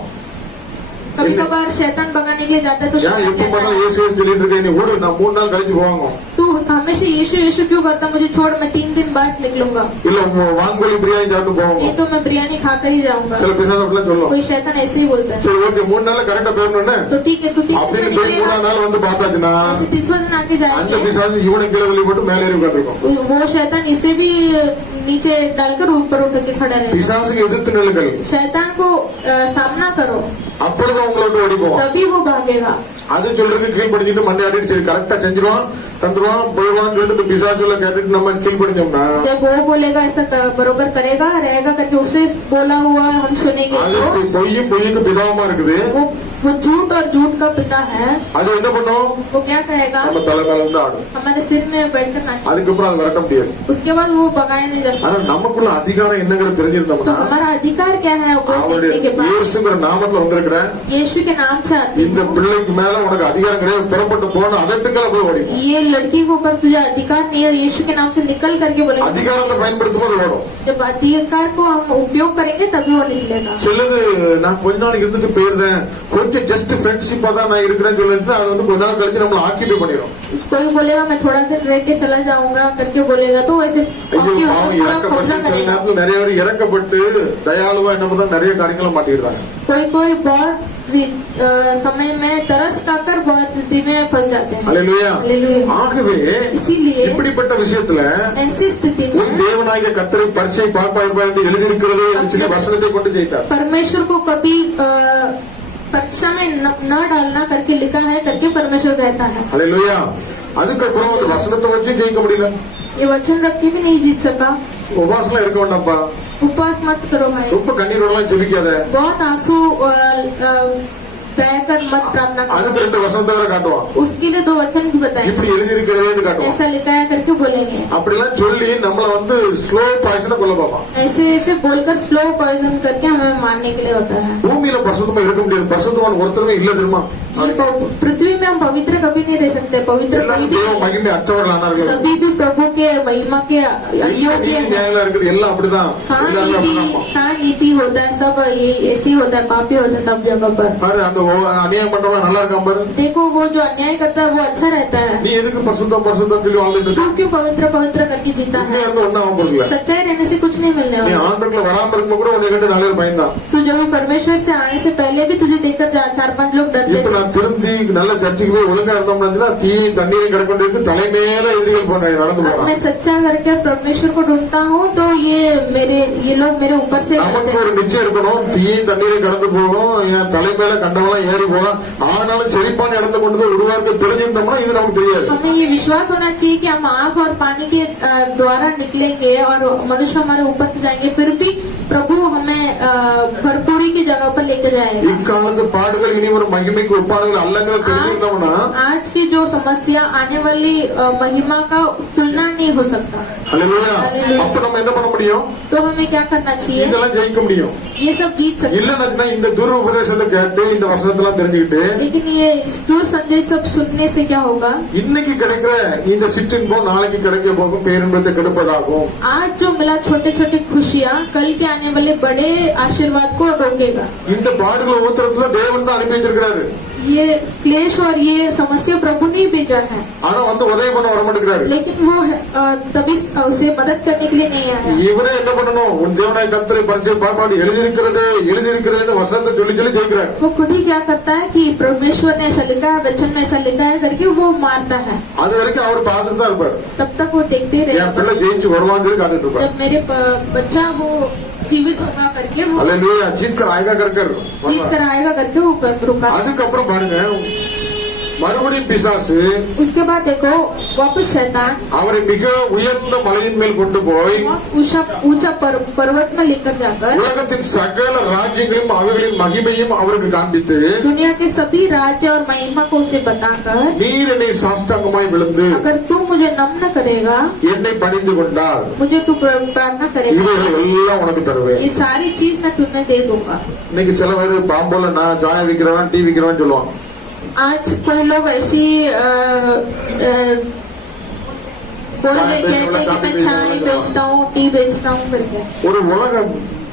कभी कभार शैतान भगाने के लिए जाता है तो ஏன் शैतान எப்ப कहता பார்த்தாலும் है, ஏசு ஏசு சொல்லிட்டு இருக்கேன், நீ ஓடு, நான் 3 நாள் கழிச்சு போவாங்க. तू हमेशा यीशु यीशु क्यों करता, मुझे छोड़, मैं 3 दिन बाद निकलूंगा। இல்ல வாங்கோலி பிரியாணி சாப்பிட்டு போவாங்க. नहीं तो मैं बिरयानी खाकर ही जाऊंगा। சில பிசாசு அப்படிலாம் சொல்லும். कोई शैतान ऐसे ही बोलता है। சரி ஓகே, 3 நாள்ல கரெக்டா போயிடணும்னு तो ठीक है तू 3 दिन में அப்படின்னு போய் निकलेगा। 3 நாள் வந்து பார்த்தாச்சுன்னா ऐसे 30वां दिन आके அந்த जाएंगे பிசாசு இவனை கீழே தள்ளி போட்டு மேலே ஏறி உட்காந்துருக்கும். वो शैतान इसे भी नीचे डालकर ऊपर उठ के खड़ा रहेगा। பிசாசுக்கு எதிர்த்து நில்லுங்கள், शैतान को सामना करो அப்பொழுது உங்களை விட்டு ஓடி போவோம். तभी वो भागेगा। அது சொல்றதுக்கு கீழ்படிஞ்சிட்டு மண்டை ஆடிட்டு சரி கரெக்டா செஞ்சிருவான் தந்துருவான் போயிடுவான்னு சொல்லிட்டு இந்த பிசாசுல கேட்டுட்டு நம்ம கீழ்படிஞ்சோம்னா जब वो बोलेगा ऐसा बरोबर करेगा रहेगा करके उसने बोला हुआ हम सुनेंगे அது तो பொய்யும் பொய்யுக்கு பிதாவுமா இருக்குது. वो झूठ और झूठ का पिता है। அது என்ன பண்ணும், वो क्या कहेगा, நம்ம தலை மேல இருந்து ஆடும். हमारे सिर में बैठकर नाचेगा। அதுக்கப்புறம் அது விரட்ட முடியாது. उसके बाद वो भगाया नहीं जा ஆனா सकता। நமக்குள்ள அதிகாரம் என்னங்கிறது तो தெரிஞ்சிருந்தோம்னா हमारा अधिकार क्या है वो அவருடைய देखने के बाद இயேசுங்கிற நாமத்துல வந்திருக்கிற यीशु के नाम से आती இந்த है। பிள்ளைக்கு மேல உனக்கு அதிகாரம் கிடையாது, புறப்பட்டு போன அதட்டுக்களை போய் ஓடி ये लड़की के ऊपर तुझे अधिकार नहीं है, यीशु के नाम से निकल करके बोलेंगे। அதிகாரத்தை பயன்படுத்தும் போது ஓடும். जब अधिकार को हम उपयोग करेंगे तभी वो निकलेगा। சிலது நான் கொஞ்ச நாள் இருந்துட்டு போயிருந்தேன், கொஞ்சம் ஜஸ்ட் ஃப்ரெண்ட்ஷிப்பா தான் நான் இருக்கிறேன்னு சொல்லிட்டு அது வந்து கொஞ்ச நாள் கழிச்சு நம்மள ஆக்கிபை பண்ணிடும். कोई बोलेगा मैं थोड़ा दिन रह के चला जाऊंगा करके बोलेगा तो वैसे ஐயோ பாவம் पूरा இறக்கப்பட்டு कब्जा சில करेगा। நேரத்துல நிறைய பேர் இறக்கப்பட்டு தயாளுவா என்ன பண்றாங்க, நிறைய காரியங்களை மாட்டிடுறாங்க. कोई कोई बहुत समय में तरस खाकर बहुत स्थिति में फंस जाते हैं। அல்லேலூயா. हालेलुया। ஆகவே इसीलिए இப்படிப்பட்ட விஷயத்துல ऐसी स्थिति உன் में தேவனாகிய கர்த்தரை பரீட்சை பார்ப்பாய் என்று எழுதியிருக்கிறது என்று சொல்லி வசனத்தை கொண்டு ஜெயித்தார். परमेश्वर को कभी परीक्षा में न डालना करके लिखा है करके परमेश्वर कहता है। அல்லேலூயா. அதுக்கப்புறம் அந்த வசனத்தை வச்சு ஜெயிக்க முடியல. ये वचन रख के भी नहीं जीत सका। உபாசம் இருக்க வேண்டாம்ப்பா, उपवास मत करो भाई, ரொம்ப கண்ணீரோடலாம் ஜெபிக்காத. बहुत आंसू बहकर मत प्रार्थना करो। அதுக்கு 2 வசனத்தை வேற காட்டுவான், उसके लिए 2 वचन भी बताएं, இப்படி எழுதியிருக்கிறதேன்னு காட்டுவான். ऐसा लिखा है करके बोलेंगे। அப்படிலாம் சொல்லி நம்மள வந்து ஸ்லோ பாய்சனை கொல்ல பார்ப்பான். ऐसे ऐसे बोलकर स्लो पॉइजन करके हमें मारने के लिए होता है। பூமியில பரிசுத்தமா இருக்க முடியாது, பரிசுத்தவான் ஒருத்தருமே இல்ல தெரியுமா? ये पृथ्वी में हम पवित्र कभी नहीं रह सकते, पवित्र कोई எல்லாம் भी தேவ नहीं। மகிமை அற்றவர்கள் ஆனார்கள். सभी भी प्रभु के महिमा के अयोग्य நீதி हैं। நியாயம் இருக்குது, எல்லாம் அப்படிதான். எல்லாருமே அப்படிதான். कहाँ नीति होता है, सब ये ऐसे ही होता है, पापी होता है सब जगह पर। பாரு அந்த அநியாயம் பண்றவன் நல்லா இருக்கான் பாரு. देखो वो जो अन्याय करता है वो अच्छा रहता है। நீ எதுக்கு பரிசுத்தம் பரிசுத்தம் சொல்லி வாழ்ந்துட்டு तू இருக்க? क्यों पवित्र पवित्र करके जीता உண்மையா है? இருந்து ஒன்னும் ஆக போறதில்ல. सच्चाई रहने से कुछ नहीं मिलने நீ वाला। ஆண்டவர்ல வராம இருக்கும்போது கூட உன்னை கண்டு 4 பேர் பயந்தான். तू जब परमेश्वर से आने से पहले भी तुझे देखकर 4-5 लोग डरते இப்ப थे। நான் திருந்தி நல்ல சர்ச்சுக்கு போய் ஒழுங்கா இருந்தோம்னா தீ தண்ணீரை கிடக்கொண்டிருக்கு தலைமையில எதிரிகள் போன நடந்து अब போறான். मैं सच्चा करके परमेश्वर को ढूंढता हूँ तो ये लोग मेरे ऊपर से நமக்கு डरते ஒரு हैं। நிச்சயம் இருக்கணும், தீ தண்ணீரை கடந்து போகும், என் தலைமையில கண்டவெல்லாம் ஏறி போகும். ஆனாலும் செழிப்பான இடத்துல கொண்டு போய் உருவாக்க தெரிஞ்சிருந்தோம்னா இது நமக்கு தெரியாது. हमें ये विश्वास होना चाहिए कि हम आग और पानी के द्वारा निकलेंगे और मनुष्य हमारे ऊपर से जाएंगे, फिर भी प्रभु हमें भरपूरी की जगह पर लेके जाएगा। இக்காலத்து பாடுகள் இனி ஒரு மகிமைக்கு ஒப்பாடுகள் அல்லங்கிற தெரிஞ்சிருந்தோம்னா आज की जो समस्या आने वाली महिमा का तुलना नहीं हो सकता। அல்லேலூயா. அல்லேலூயா. அப்ப நம்ம என்ன பண்ண முடியும்? तो हमें क्या करना चाहिए? இதெல்லாம் ஜெயிக்க முடியும். ये सब जीत सकते हैं। இல்லன்னா இந்த துர் உபதேசத்தை கேட்டு இந்த வசனத்தெல்லாம் தெரிஞ்சுக்கிட்டு लेकिन ये दूर संदेश सब सुनने से क्या होगा? இன்னைக்கு கிடைக்கிற இந்த சிற்றின்பம் நாளைக்கு கிடைக்க போகும் பேரின்பத்தை கெடுப்பதாகும். आज जो मिला छोटे छोटे खुशियाँ कल के आने वाले बड़े आशीर्वाद को रोकेगा। இந்த பாடுகளை ஊத்துறதுல தேவன் தான் அனுப்பி வச்சிருக்கிறாரு. ये क्लेश और ये समस्या प्रभु ने भेजा है, ஆனா வந்து உதவி பண்ண வர மாட்டேங்கிறாரு. लेकिन वो तभी उसे मदद करने के लिए नहीं आया। இவரே என்ன பண்ணணும், உன் தேவனாய கர்த்தரை பரிச்சை பாப்பாடு எழுதியிருக்கிறதே வசனத்தை சொல்லி சொல்லி ஜெயிக்கிறார். वो खुद ही क्या करता है कि परमेश्वर ने ऐसा लिखा है, वचन में ऐसा लिखा है करके वो मारता है। அது வரைக்கும் அவர் பார்த்துட்டு தான் இருப்பார். तब तक वो देखते ही என் रहेगा பிள்ளை ஜெயிச்சு வருவான்னு சொல்லி காத்துட்டு இருப்பார். जब मेरे बच्चा वो जीवित होगा करके वो அல்லேலூயா. ஜீத் கர் ஆயகா கர் जीत कर आएगा करके वो रुका। அதுக்கப்புறம் பாருங்க மறுபடியும் பிசாசு उसके बाद देखो वापस शैतान அவரை மிக உயர்ந்த மலையின் மேல் கொண்டு போய் ऊंचा ऊंचा पर्वत में लेकर जाकर உலகத்தின் சகல ராஜ்யங்களையும் அவைகளின் மகிமையும் அவருக்கு காண்பித்து दुनिया के सभी राज्य और महिमा को उसे बताकर நீர் என்னை சாஷ்டாங்கமாய் விழுந்து अगर तू मुझे नमन करेगा, என்னை பணிந்து கொண்டால் मुझे तू प्रार्थना करेगा, இவைகள் எல்லாம் உனக்கு தருவேன். ये सारी चीज मैं तुम्हें दे दूंगा। இன்னைக்கு சில பேர் பாம்போல நான் சாயம் விக்கிறவன் டீ விக்கிறவன் சொல்லுவான். आज कोई लोग ऐसी बोल देते हैं कि मैं चाय बेचता हूँ, टी बेचता हूँ करके। ஒரு உலக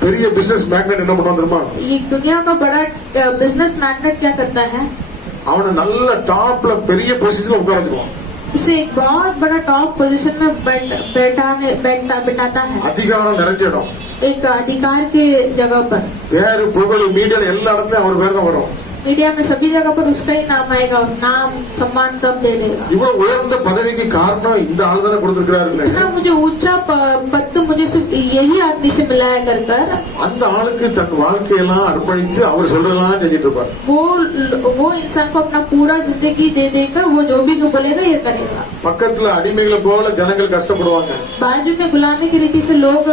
பெரிய பிசினஸ் மேக்னெட் என்ன பண்ணுவான் தெரியுமா? ये दुनिया का बड़ा बिजनेस मैग्नेट क्या करता है, அவனை நல்ல டாப்ல பெரிய பொசிஷன்ல உட்கார வச்சுக்குவான். उसे एक बहुत बड़ा टॉप पोजीशन में बैठाता है, அதிகாரம் நிறைஞ்ச இடம், एक अधिकार के जगह पर। பேரு புகழ் மீடியால எல்லா இடத்துலயும் அவர் பேர் தான் வரும். मीडिया में सभी जगह पर उसका ही नाम आएगा, नाम सम्मान सब दे देगा। இவ்வளவு உயர்ந்த பதவிக்கு காரணம் இந்த ஆள் தானே கொடுத்திருக்கிறாரு. इतना मुझे ऊंचा पद मुझे सिर्फ यही आदमी से मिला है कर कर அந்த ஆளுக்கு தன் வாழ்க்கையெல்லாம் அர்ப்பணித்து அவர் சொல்றதெல்லாம் செஞ்சிட்டு இருப்பார். वो इंसान को अपना पूरा जिंदगी दे देकर वो जो भी बोलेगा ये करेगा। பக்கத்துல அடிமைகளை போல ஜனங்கள் கஷ்டப்படுவாங்க. बाजू में गुलामी की रीति से लोग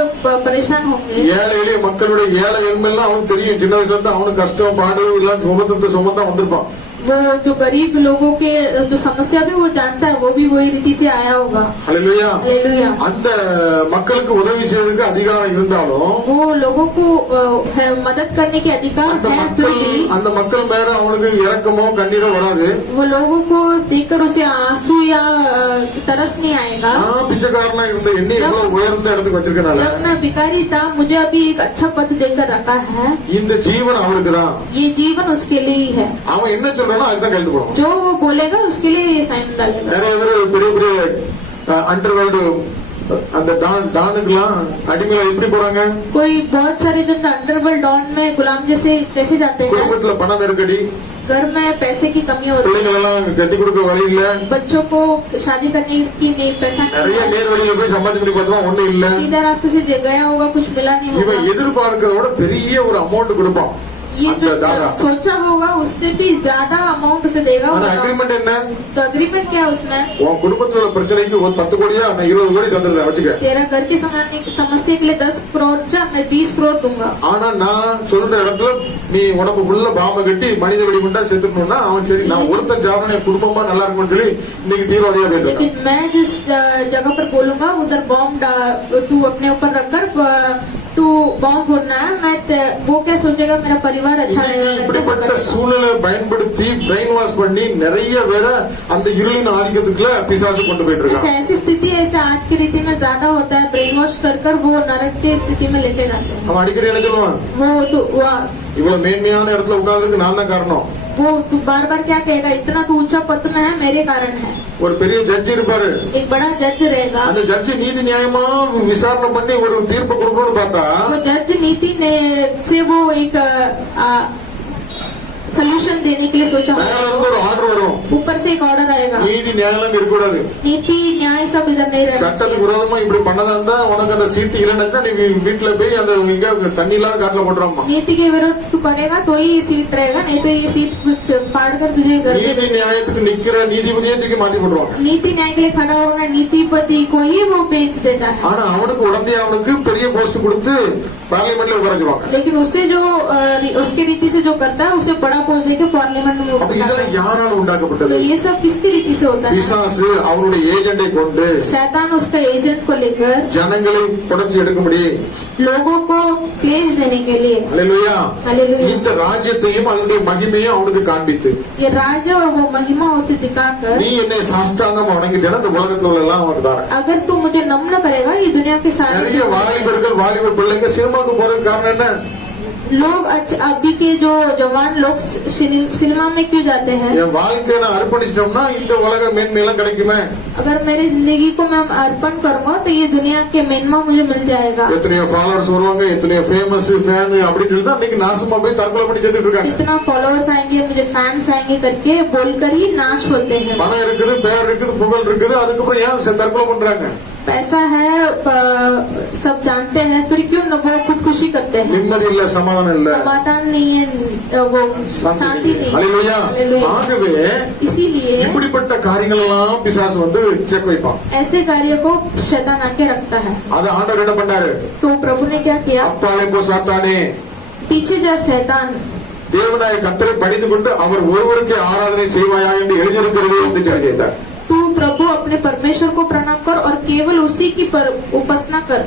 परेशान होंगे। ஏழை எளிய மக்களுடைய ஏழை எல்லாம் அவனுக்கு தெரியும். சின்ன வயசுல இருந்து அவனுக்கு கஷ்டம் பாடு எல்லாம் சுமந்தா வந்திருப்பான். वो जो गरीब लोगों के जो समस्या भी वो जानता है, वो भी वही रीति से आया होगा। हालेलुया। हालेलुया। அந்த மக்களுக்கு உதவி செய்யறதுக்கு அதிகாரம் இருந்தாலும் वो लोगों को मदद करने के अधिकार है, फिर भी அந்த மக்கள் மேல அவனுக்கு இரக்கமோ கண்ணீரோ வராது. वो लोगों को देखकर उसे आंसू या तरस नहीं आएगा। நான் பிச்சைக்காரனா இருந்த என்னை இவ்வளவு உயர்ந்த இடத்துக்கு வச்சிருக்கனால जब मैं भिखारी था, मुझे अभी एक अच्छा पद देकर रखा है, இந்த ஜீவன் அவனுக்கு தான். ये जीवन उसके लिए ही है। அவன் என்ன சொல்றானோ அதுதான் கைது போடும். जो वो बोलेगा उसके लिए ये साइन डालेगा। நிறைய பேர் பெரிய பெரிய அண்டர்வேர்ல்டு அந்த டானுக்குலாம் அடிமையா எப்படி போறாங்க? कोई बहुत सारे जन अंडरवर्ल्ड डॉन में गुलाम जैसे कैसे जाते हैं? குடும்பத்துல பண நெருக்கடி, घर में पैसे की कमी होती है, பிள்ளைங்க எல்லாம் கட்டி கொடுக்க வழி இல்ல, बच्चों को शादी करने की नहीं पैसा நிறைய नहीं है, நேர் வழியில போய் சம்பாதிக்க பண்ணி பார்த்தா ஒண்ணும் இல்ல. सीधा रास्ते से गया होगा, कुछ मिला नहीं இவன் होगा। எதிர்பார்க்கிறத விட பெரிய ஒரு அமௌண்ட் கொடுப்பான். ये जो அந்த தாதா सोचा होगा उससे भी ज्यादा अमाउंट उसे देगा। அந்த அக்ரிமெண்ட் என்ன? तो अग्रीमेंट क्या है उसमें? உன் குடும்பத்துல உள்ள பிரச்சனைக்கு ஒரு 10 கோடியா நான் 20 கோடி தந்துருந்தேன் வச்சுக்க. तेरा घर की समस्या के लिए 10 करोड़ जा, मैं 20 करोड़ दूंगा। ஆனா நான் சொல்ற இடத்துல நீ உடம்பு ஃபுல்லா பாம்பை கட்டி மனித வெடிகுண்டா செத்துக்கணும்னா அவன் சரி நான் ஒருத்தன் ஜாதனை குடும்பமா நல்லா இருக்கும்னு சொல்லி இன்னைக்கு தீவிரவாதியா போயிட்டு लेकिन मैं जिस जगह पर बोलूंगा उधर बॉम्ब तू अपने ऊपर रखकर तू बॉम्ब बोलना है, मैं वो क्या सोचेगा मेरा परिवार अच्छा रहेगा। இப்படிப்பட்ட சூழ்நிலை பயன்படுத்தி பிரெயின் வாஷ் பண்ணி நிறைய பேரை அந்த இருளின் ஆதிக்கத்துக்குள்ள பிசாசு கொண்டு போயிட்டு இருக்கான். ऐसी स्थिति ऐसे आज की रीति में ज्यादा होता है, ब्रेन वॉश कर कर वो नरक की स्थिति में लेके जाते हैं। அவன் அடிக்கடி என்ன சொல்லுவான்? वो तो இவ்வளவு மேன்மையான இடத்துல உட்கார்ந்துருக்கு நான் தான் காரணம். वो तू बार बार क्या कहेगा, इतना तू ऊंचा पद में है मेरे कारण है। ஒரு பெரிய ஜட்ஜி இருப்பாரு. एक बड़ा जज रहेगा, அந்த ஜட்ஜி நீதி நியாயமா விசாரணை பண்ணி ஒரு தீர்ப்பு கொடுக்கணும்னு பார்த்தா वो जज नीति ने से वो एक सोल्यूशन देने के लिए सोचा மேல இருந்து ஒரு ஆர்டர் வரும். ऊपर से एक ऑर्डर आएगा, நீதி நியாயம் இருக்கக்கூடாது. नीति न्याय सब इधर नहीं रहना சட்டத்துக்கு விரோதமா இப்படி பண்ணதா இருந்தா உனக்கு அந்த சீட்டு இல்லைன்னா நீ வீட்டுல போய் அந்த இங்க தண்ணி இல்லாத காட்டுல போட்டுறாமா. नीति के विरोध तू करेगा तो ही सीट रहेगा, नहीं तो ये सीट फाड़ कर तुझे घर நீதி நியாயத்துக்கு நிக்கிற நீதிபதியை தூக்கி மாத்தி போட்டுருவாங்க. नीति न्याय के लिए खड़ा होना नीतिपति को ही वो बेच देता है। ஆனா அவனுக்கு உடனே அவனுக்கு பெரிய போஸ்ட் கொடுத்து பார்லிமெண்ட்ல உட்காரச்சுவாங்க. लेकिन उससे जो उसके रीति से जो करता है उसे बड़ा पोस्ट देकर पार्लियामेंट में அப்ப இதெல்லாம் யாரால तो உண்டாக்கப்பட்டது? ये सब किसकी रीति से होता है? பிசாசு அவனுடைய ஏஜெண்டை கொண்டு शैतान उसका एजेंट को लेकर ஜனங்களை புடைச்சு எடுக்கும்படி लोगों को क्लेश देने के लिए அல்லேலூயா हालेलुया இந்த ராஜ்யத்தையும் அதனுடைய மகிமையும் அவனுக்கு காண்பித்து ये राज्य और वो महिमा उसे दिखाकर நீ என்னை சாஷ்டாங்கம் வணங்கிட்டேன்னா இந்த உலகத்துல உள்ள எல்லாம் அவனுக்கு தாரேன். अगर तू मुझे नम्र करेगा ये दुनिया के सारे நிறைய வாலிபர்கள் வாலிபர் பிள்ளைங்க சினிமாவுக்கு போறதுக்கு காரணம் என்ன? लोग अभी के जो जवान लोग सिनेमा में क्यों जाते हैं? என் வாழ்க்கையை நான் அர்ப்பணிச்சிட்டோம்னா இந்த உலக மேன்மையெல்லாம் கிடைக்குமே. अगर मेरी जिंदगी को मैं अर्पण करूंगा तो ये दुनिया के मेनमा मुझे मिल जाएगा। எத்தனையோ ஃபாலோவர்ஸ் வருவாங்க, எத்தனையோ ஃபேமஸ் ஃபேன் அப்படின்னு சொல்லி தான் இன்னைக்கு நாசமா போய் தற்கொலை பண்ணி செத்துட்டு இருக்காங்க. इतना फॉलोअर्स आएंगे मुझे फैंस आएंगे करके बोलकर ही नाश होते हैं। பணம் இருக்குது, பேர் இருக்குது, புகழ் இருக்குது, அதுக்கப்புறம் ஏன் தற்கொலை பண்றாங்க? पैसा है, सब जानते हैं, फिर क्यों न वो खुदकुशी करते हैं? நிம்மதி இல்ல, சமாதானம் இல்ல, समाधान नहीं है, वो शांति नहीं है। ஹல்லேலூயா. हालेलुया। ஆகவே इसीलिए இப்படிப்பட்ட காரியங்கள் எல்லாம் பிசாசு வந்து செக் வைப்பான். ऐसे कार्य को शैतान आके रखता है। அது ஆண்டவர் என்ன பண்ணாரு? तो प्रभु ने क्या किया? அப்பாலே போ சாத்தானே, पीछे जा शैतान, தேவனாய கர்த்தரை பணிந்து கொண்டு அவர் ஒருவருக்கே ஆராதனை செய்வாயா என்று எழுதியிருக்கிறது என்று சொல்லிட்டார். तू प्रभु अपने परमेश्वर को प्रणाम कर और केवल उसी की उपासना कर।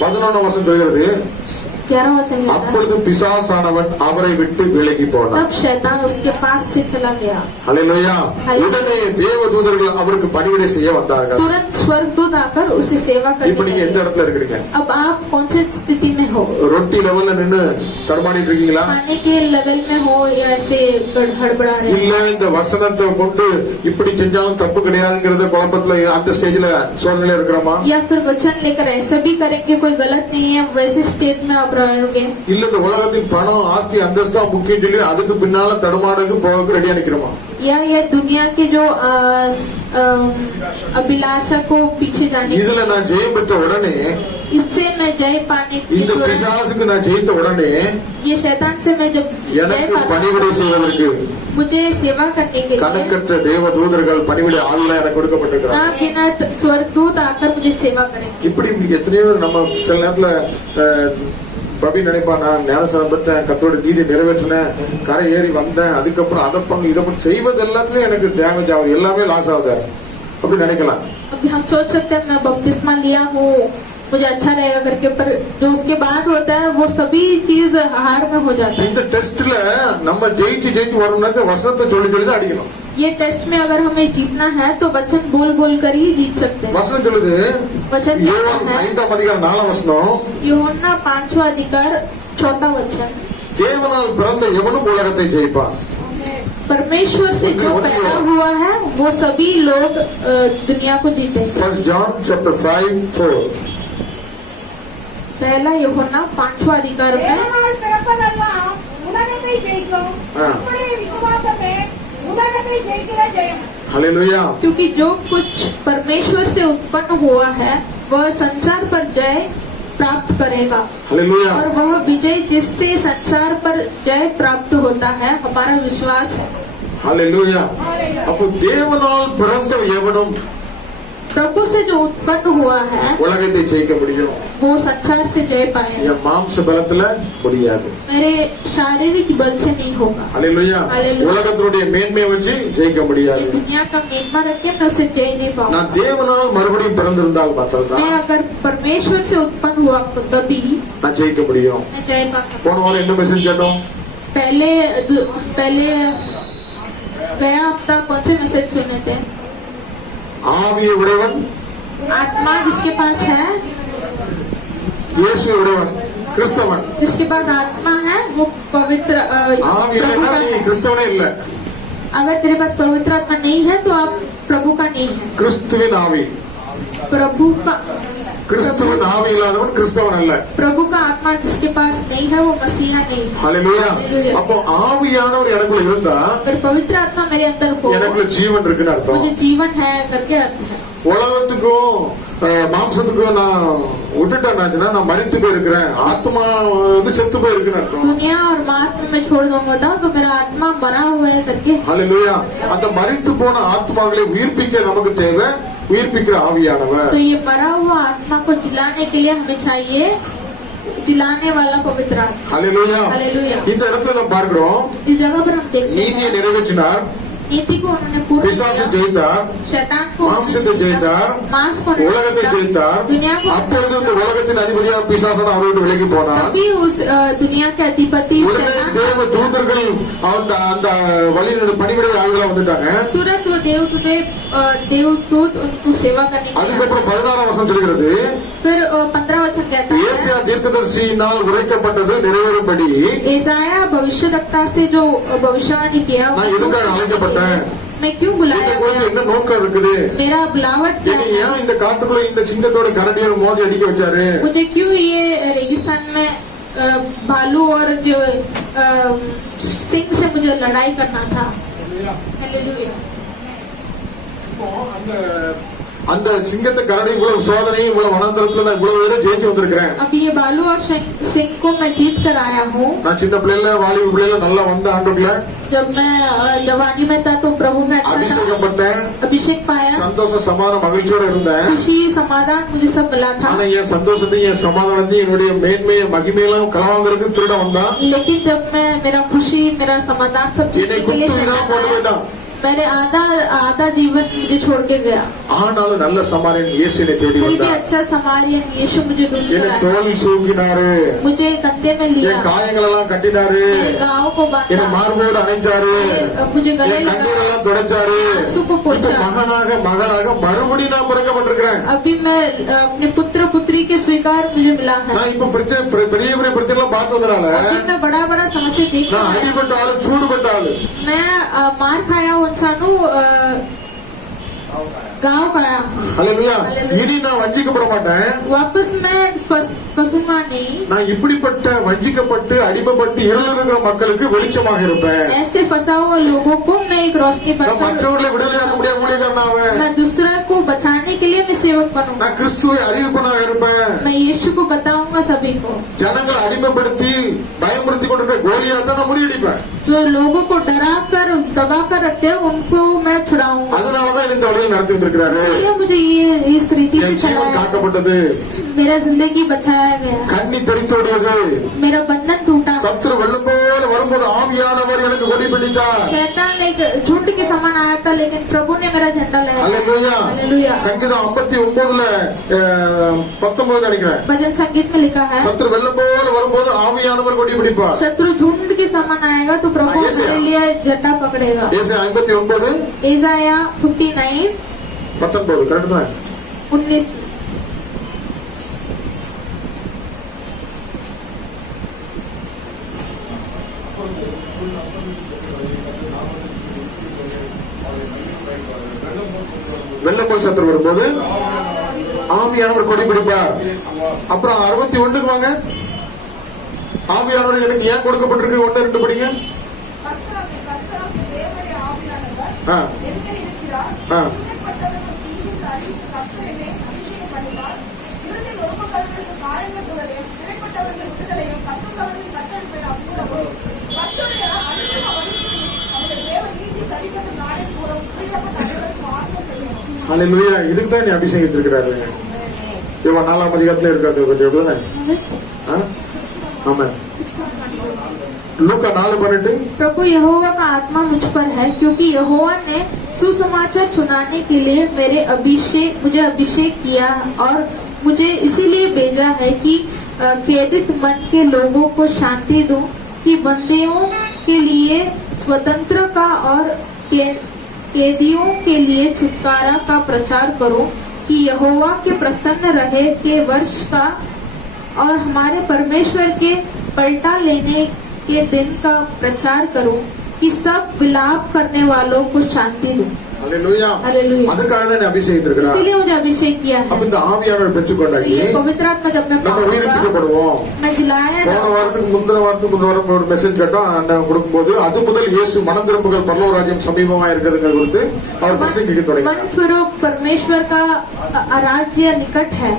11 வசனம் சொல்கிறது, 11 वचन कहता है, அப்பொழுது பிசாசானவன் அவரை விட்டு விலகி போனான். तब शैतान उसके पास से चला गया। ஹல்லேலூயா. உடனே தேவதூதர்கள் அவருக்கு பணிவிடை செய்ய வந்தார்கள். तुरंत स्वर्गदूत आकर उसे सेवा இப்ப करने நீங்க எந்த लगे। இடத்துல இருக்கீங்க? अब आप कौन सी स्थिति में हो? ரொட்டி லெவல்ல நின்னு தடுமாடிட்டு இருக்கீங்களா? खाने के लेवल में हो या ऐसे हड़बड़ा रहे? இல்ல இந்த வசனத்தை கொண்டு இப்படி செஞ்சாலும் தப்பு கிடையாதுங்கறத குழப்பத்துல அந்த ஸ்டேஜ்ல சோதனையில இருக்கிறோமா? या फिर वचन लेकर ऐसा भी करेंगे कोई गलत नहीं है, वैसे स्टेज में आप रहोगे? இல்ல இந்த உலகத்தின் பணம் ஆஸ்தி அந்தஸ்தா முக்கியம் சொல்லி அதுக்கு பின்னால தடுமாடுக்கு போக ரெடியா நிக்கிறோமா? या ये दुनिया के जो अभिलाषा को पीछे जाने, இதுல நான் ஜெயம் பெற்ற உடனே, इससे मैं जय पाने की இந்த तुरंत, பிசாசுக்கு நான் ஜெயித்த உடனே ये शैतान से मैं जब जय எனக்கு पाता பணிவிடை हूं, செய்வதற்கு मुझे सेवा करने के लिए கணக்கற்ற தேவ தூதர்கள் பணிவிடை ஆளுநர் எனக்கு கொடுக்கப்பட்டிருக்கிறார். ना गिनत स्वर्गदूत आकर मुझे सेवा करेंगे। இப்படி எத்தனையோ நம்ம சில நேரத்துல பபி நினைப்பா, நான் ஞானசாரம் பெற்றேன், கத்தோட நீதி நிறைவேற்றினேன், கரை ஏறி வந்தேன், அதுக்கப்புறம் அதை பண்ணு இதை பண்ணு செய்வது எல்லாத்துலயும் எனக்கு டேமேஜ் ஆகுது, எல்லாமே லாஸ் ஆகுது அப்படி நினைக்கலாம். अभी हम सोच सकते हैं मैं बपतिस्मा लिया हूँ, मुझे अच्छा रहेगा करके, पर जो उसके बाद होता है वो सभी चीज हार में हो जाता है। இந்த டெஸ்ட்ல நம்ம ஜெயிச்சு வரணும்னா வசனத்தை சொல்லி சொல்லி தான் அடிக்கணும். ये टेस्ट में अगर हमें जीतना है तो वचन बोल बोल कर ही जीत सकते हैं। வசனம் சொல்லுது, वचन कहता யோவான் है, 5ஆம் அதிகாரம் 4ஆம் வசனம், यूहन्ना 5वां अधिकार 4वां वचन, தேவனால் பிறந்த எவனும் உலகத்தை ஜெயிப்பான். परमेश्वर से जो पैदा हुआ है वो सभी लोग दुनिया को जीतेंगे। 1 John chapter 5:4. पहला यूहन्ना 5वां अधिकार में, தேவனால் பிறப்பதெல்லாம் உலகத்தை ஜெயிக்கும். நம்முடைய விசுவாசமே உலகத்தை ஜெயிக்கிற ஜெயம். ஹல்லேலூயா. क्योंकि जो कुछ परमेश्वर से उत्पन्न हुआ है वह संसार पर जय प्राप्त करेगा, ஹல்லேலூயா. और वह विजय जिससे संसार पर जय प्राप्त होता है हमारा विश्वास है। ஹல்லேலூயா. அப்போ தேவனால் பிறந்த எவனும் प्रभु से जो उत्पन्न हुआ है உலகத்தை ஜெயிக்க முடியும். वो संसार से जय पाएगा, என் மாம்ச பலத்துல முடியாது. मेरे शारीरिक बल से नहीं होगा। ஹல்லேலூயா. ஹல்லேலூயா. உலகத்தினுடைய மேன்மையை வச்சு ஜெயிக்க ये முடியாது. दुनिया का मेहमा रख के मैं उसे जय नहीं पाऊंगा। நான் தேவனால் மறுபடியும் பிறந்திருந்தால் பார்த்தா मैं अगर परमेश्वर से उत्पन्न हुआ तो तभी நான் ஜெயிக்க முடியும். मैं जय पा सकता। போன வாரம் என்ன மெசேஜ் கேட்டோம்? पहले गया हफ्ता कौन से मैसेज सुने थे? ஆவியை உடையவன் आत्मा जिसके पास है, இயேசுவை உடையவன் கிறிஸ்தவன். जिसके पास आत्मा है वो पवित्र ஆவி प्रभु இல்லைன்னா का நீ है। கிறிஸ்தவனே இல்ல. अगर तेरे पास पवित्र आत्मा नहीं है तो आप प्रभु का नहीं है। கிறிஸ்துவின் ஆவி, प्रभु का கிறிஸ்துவின் ஆவி இல்லாதவன் கிறிஸ்தவன் அல்ல. प्रभु का आत्मा जिसके पास नहीं है वो मसीहा नहीं है। ஹல்லேலூயா. ஹல்லேலூயா. அப்போ ஆவியானவர் எனக்குள்ள இருந்தா अगर पवित्र आत्मा मेरे अंदर हो எனக்குள்ள ஜீவன் இருக்குன்னு அர்த்தம். मुझे जीवन है करके अर्थ है। உலகத்துக்கும் மாம்சத்துக்கும் நான் விட்டுட்டேன்னாச்சுன்னா நான் மரித்து போயிருக்கிறேன், ஆத்மா வந்து செத்து போயிருக்குன்னு அர்த்தம். दुनिया और मार्ग में मैं छोड़ दूंगा तो मेरा आत्मा मरा हुआ है करके। ஹல்லேலூயா. அந்த மரித்து போன ஆத்மாக்களை உயிர்ப்பிக்க நமக்கு தேவை உயிர்ப்பிக்கிற ஆவியானவர். तो ये मरा हुआ आत्मा को जिलाने के लिए हमें चाहिए जिलाने वाला पवित्र आत्मा। ஹல்லேலூயா. हालेलुया। இந்த இடத்துல நம்ம பார்க்கிறோம், इस जगह पर हम देखते நீதியை हैं நிறைவேற்றினார், नीति को उन्होंने पूर्ण பிசாசு किया, ஜெயித்தார், शैतान को மாம்சத்தை ஜெயித்தார், मांस को உலகத்தை ஜெயித்தார். दुनिया को। அப்பொழுது இந்த உலகத்தின் அதிபதியா பிசாசன அவரை விட்டு விலகி போனார். तभी उस दुनिया के अधिपति உடனே शैतान தேவ தூதர்கள் அந்த அந்த வழியினுடைய பணிவிடை ஆளுகளா வந்துட்டாங்க. तुरंत वो देवदूत उनको सेवा करने के लिए। அதுக்கப்புறம் 16ஆம் வசனம் சொல்கிறது, फिर 15 वचन कहता है, ஏசாயா தீர்க்கதரிசியினால் உரைக்கப்பட்டது நிறைவேறும்படி एसाया भविष्यवक्ता से जो भविष्यवाणी किया நான் எதுக்காக அழைக்கப்பட்டேன், मैं क्यों बुलाया இதுக்கு வந்து गया, என்ன நோக்கம் இருக்குது, मेरा बुलावट क्या என்னை है, ஏன் இந்த காட்டுக்குள்ள இந்த சிங்கத்தோட கரடியோட மோதி அடிக்க வச்சாரு, मुझे क्यों ये रेगिस्तान में भालू और जो सिंह से मुझे लड़ाई करना था। हालेलुया। அந்த சிங்கத்தை கரடி இவ்வளவு சோதனை இவ்வளவு வனாந்தரத்துல நான் இவ்வளவு பேரை ஜெயிச்சு வந்திருக்கிறேன். अभी ये बालू और सिंह को मैं जीत कर आया हूँ. நான் சின்ன பிள்ளைல வாலிப பிள்ளைல நல்லா வந்த ஆண்டுக்குள்ள जब मैं जवानी में था तो प्रभु में अच्छा था, அபிஷேகம் பட்டேன், अभिषेक पाया, சந்தோஷம் சமாதானம் மகிழ்ச்சியோட இருந்தேன். खुशी समाधान मुझे सब मिला था. ஆனா என் சந்தோஷத்தையும் என் சமாதானத்தையும் என்னுடைய மேன்மையை மகிமையெல்லாம் களவாங்கிறதுக்கு திருட வந்தான். लेकिन जब मैं मेरा खुशी मेरा समाधान सब என்னை जीतने के लिए குத்து விடாம போட்டு போயிட்டான். मैंने आधा जीवन मुझे छोड़ के गया. ஆனாலும் நல்ல சமாரியன் இயேசு என்னை தேடி फिर भी வந்தார். अच्छा समारियन यीशु मुझे ढूंढ कर என்னை आया. தோல் சூங்கினாரு, मुझे कंधे में लिया, என் காயங்கள் எல்லாம் கட்டினாரு, मेरे गाँव को என்னை बांधा, மார்போடு அணைச்சாரு, मुझे गले என் लगा, கண்ணீர் எல்லாம் துடைச்சாரு. आंसू को இப்ப पोंछा. மகனாக மகளாக மறுபடியும் நான் பிறக்கப்பட்டிருக்கிறேன். अभी मैं अपने पुत्र पुत्री के स्वीकार मुझे मिला है. நான் இப்ப பெரிய பெரிய பிரச்சனை எல்லாம் பார்த்து வந்தனால अभी मैं बड़ा बड़ा समस्या देख நான் रहा हूँ. அடிபட்ட ஆளு சூடுபட்ட ஆளு. मैं मार खाया हूँ इंसानों, गाँव खाया हूँ. அல்லேலூயா. இனி நான் வஞ்சிக்கப்பட மாட்டேன். वापस मैं फंसूंगा नहीं. நான் இப்படிப்பட்ட வஞ்சிக்கப்பட்டு அடிமைப்பட்டு இருள் இருக்கிற மக்களுக்கு வெளிச்சமாக இருப்பேன். ऐसे फंसा हुआ लोगों को मैं एक रोशनी நான் बनकर, மற்றவர்களை விடுதலையாக்க முடியாத ஊழியக்காரனாவேன். मैं दूसरा को बचाने के लिए मैं सेवक बनूंगा. நான் கிறிஸ்துவை அறிவிப்பனாக இருப்பேன். मैं यीशु को बताऊंगा सभी को. ஜனங்களை அடிமைப்படுத்தி பயமுறுத்தி கொண்டிருக்க கோலியாத்தை நான் முறியடிப்பேன். जो लोगों को डरा कर दबा कर रखते हैं उनको मैं छुड़ाऊंगा. அதனாலதான் இந்த வழியில் நடத்தி வந்திருக்கிறாரு. इसलिए मुझे ये इस रीति से என் ஜீவன் चलाया, காக்கப்பட்டது, मेरा जिंदगी बचाया गया, கண்ணி தெரித்தோடியது. मेरा बंधन टूटा. சத்துரு வெள்ளம் போல வரும்போது ஆவியானவர் எனக்கு கொடி பிடித்தார். शैतान एक झुंड के समान आया था लेकिन प्रभु ने मेरा झंडा लगाया. அல்லேலூயா. हालेलुया. சங்கீதம் 59ல 19 நினைக்கிறேன். भजन संगीत में लिखा है, சத்துரு வெள்ளம் போல வரும்போது ஆவியானவர் கொடி பிடிப்பார். शत्रु झुंड के समान आएगा तो प्रभु हाँ, ऐसे मेरे लिए झंडा पकड़ेगा. ஏசாயா 59 ईसाया 59 19 கரெக்ட் தான். 19 வெள்ளம் போல் சத்துரு வரும்போது ஆவியானவர் கொடி பிடிப்பார். அப்புறம் 61க்கு வாங்க. ஆவியானவர் எனக்கு ஏன் கொடுக்கப்பட்டிருக்கு? 1-2 படிங்க. கர்த்தராகிய தேவனுடைய ஆவியானவர் ஆ, என்மேல் இருக்கிறார். ஆ. சிறைப்பட்டவர்கள் தீவிசாரி, கர்த்தர் என்னை அபிஷேகம் பண்ணினார். இருதய நொறுங்குண்டவர்களுக்கு காயங்கள் குணரையும், சிறைப்பட்டவர்கள் விடுதலையும், கட்டுண்டவர்கள் கட்டளைப்பை அற்புதமும், கர்த்தருடைய அனுபவ வழியையும், அவருடைய தேவ நீதி சரிபட்ட நாளை கூறும் உயிரப்பட்ட அனைவருக்கும் ஆறுதல் செய்யணும். அல்லேலூயா. இதுக்கு தான் நீ அபிஷேகித்திருக்கிறாரு. இவன் 4ஆம் அதிகாரத்துல இருக்காது கொஞ்சம் எப்படிதானே? ஆமா. லூக்கா 4:18 प्रभु यहोवा का आत्मा मुझ पर है क्योंकि यहोवा ने सुसमाचार सुनाने के लिए मुझे अभिषेक किया और मुझे इसीलिए भेजा है कि खेदित मन के लोगों को शांति दूं, कि बंदियों के लिए स्वतंत्र का और कैदियों के लिए छुटकारा का प्रचार करूं, कि यहोवा के प्रसन्न रहे के वर्ष का और हमारे परमेश्वर के पलटा लेने के दिन का प्रचार करूं, कि सब विलाप करने वालों को शांति दूं. அல்லேலூயா. हालेलुया. அதுக்காக தான் நீ அபிஷேகித்திருக்கிறார். इसीलिए मुझे अभिषेक किया है. அப்ப இந்த ஆவியானவர் तो பெற்றுக்கொண்டாக்கி ये पवित्र आत्मा जब मैं நம்ம पाऊंगा உயிர்ப்பிக்கப்படுவோம். मैं जिलाया போன जाऊंगा. வாரத்துக்கு முந்தின வாரம் ஒரு மெசேஜ் கேட்டோம். அண்ணன் கொடுக்கும்போது அது முதல் இயேசு மனம் திரும்புகள் பரலோக ராஜ்யம் சமீபமா இருக்கிறதுங்கிற குறித்து அவர் பிரசங்கிக்க தொடங்கினார். मन फिरो परमेश्वर का राज्य निकट है.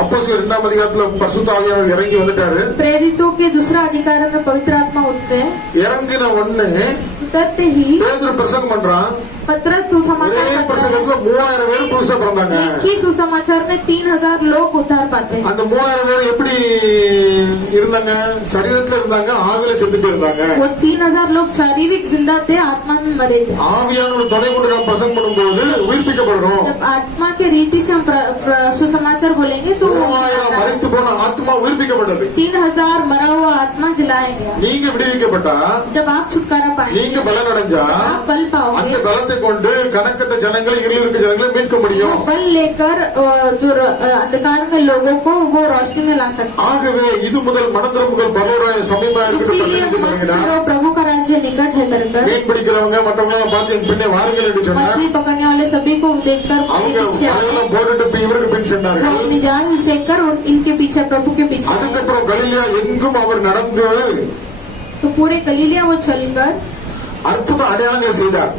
அப்போஸ்தலர் 2ஆம் அதிகாரத்துல பரிசுத்த ஆவியானவர் இறங்கி வந்துட்டாரு. प्रेरितों के दूसरा अधिकार में पवित्र आत्मा उठते हैं. இறங்கின உடனே उतरते ही பேதுரு பிரசங்கம் பண்றான். पत्रस ஒரே सुसमाचार करता है. பிரசங்கத்துல 3000 பேர் புதுசா பிறந்தாங்க. एक ही सुसमाचार में 3000 लोग उद्धार पाते हैं. அந்த 3000 பேர் எப்படி இருந்தாங்க? சரீரத்துல இருந்தாங்க, ஆவியில செத்துட்டு இருந்தாங்க. वो 3000 लोग शारीरिक जिंदा थे, आत्मा में मरे थे. ஆவியானவர் துணை கொண்டு நாம் பிரசங்கம் பண்ணும்போது உயிர்ப்பிக்கப்படுறோம். जब आत्मा के रीति से हम सुसमाचार बोलेंगे तो 3000 மரித்து போன ஆத்மா உயிர்ப்பிக்கப்பட்டது. 3000 मरा हुआ आत्मा जलाया गया. நீங்க விடுவிக்கப்பட்டா, जब आप छुटकारा पाएंगे, நீங்க பலன் அடைஞ்சா आप बल அந்த पाओगे. பலத்தை கொண்டு கணக்கற்ற ஜனங்களை இருள் இருக்க ஜனங்களை மீட்க वो முடியும். बल लेकर जो अंधकार में लोगों को वो रोशनी में ला सकते हैं. ஆகவே இது முதல் மனந்திரமுகள் பரலோக சமீபமா இருக்கிற इसीलिए பிரசங்கத்தை मन தொடங்கினார். फिरो प्रभु का राज्य निकट है करकर மீன் பிடிக்கிறவங்க மற்றவங்க பார்த்து என் பின்னே வாருங்கள் என்று சொன்னார். मछली पकड़ने वाले सभी को देखकर அவங்க मेरे पीछे आओ. வலையெல்லாம் போட்டுட்டு இப்ப இவருக்கு பின் वो சென்றார்கள். अपनी जाल फेंक कर इनके पीछे प्रभु के पीछे आए. அதுக்கப்புறம் கலிலியா எங்கும் அவர் நடந்து तो पूरे गलीलिया वो चलकर அற்புத அடையாளங்கள் செய்தார்.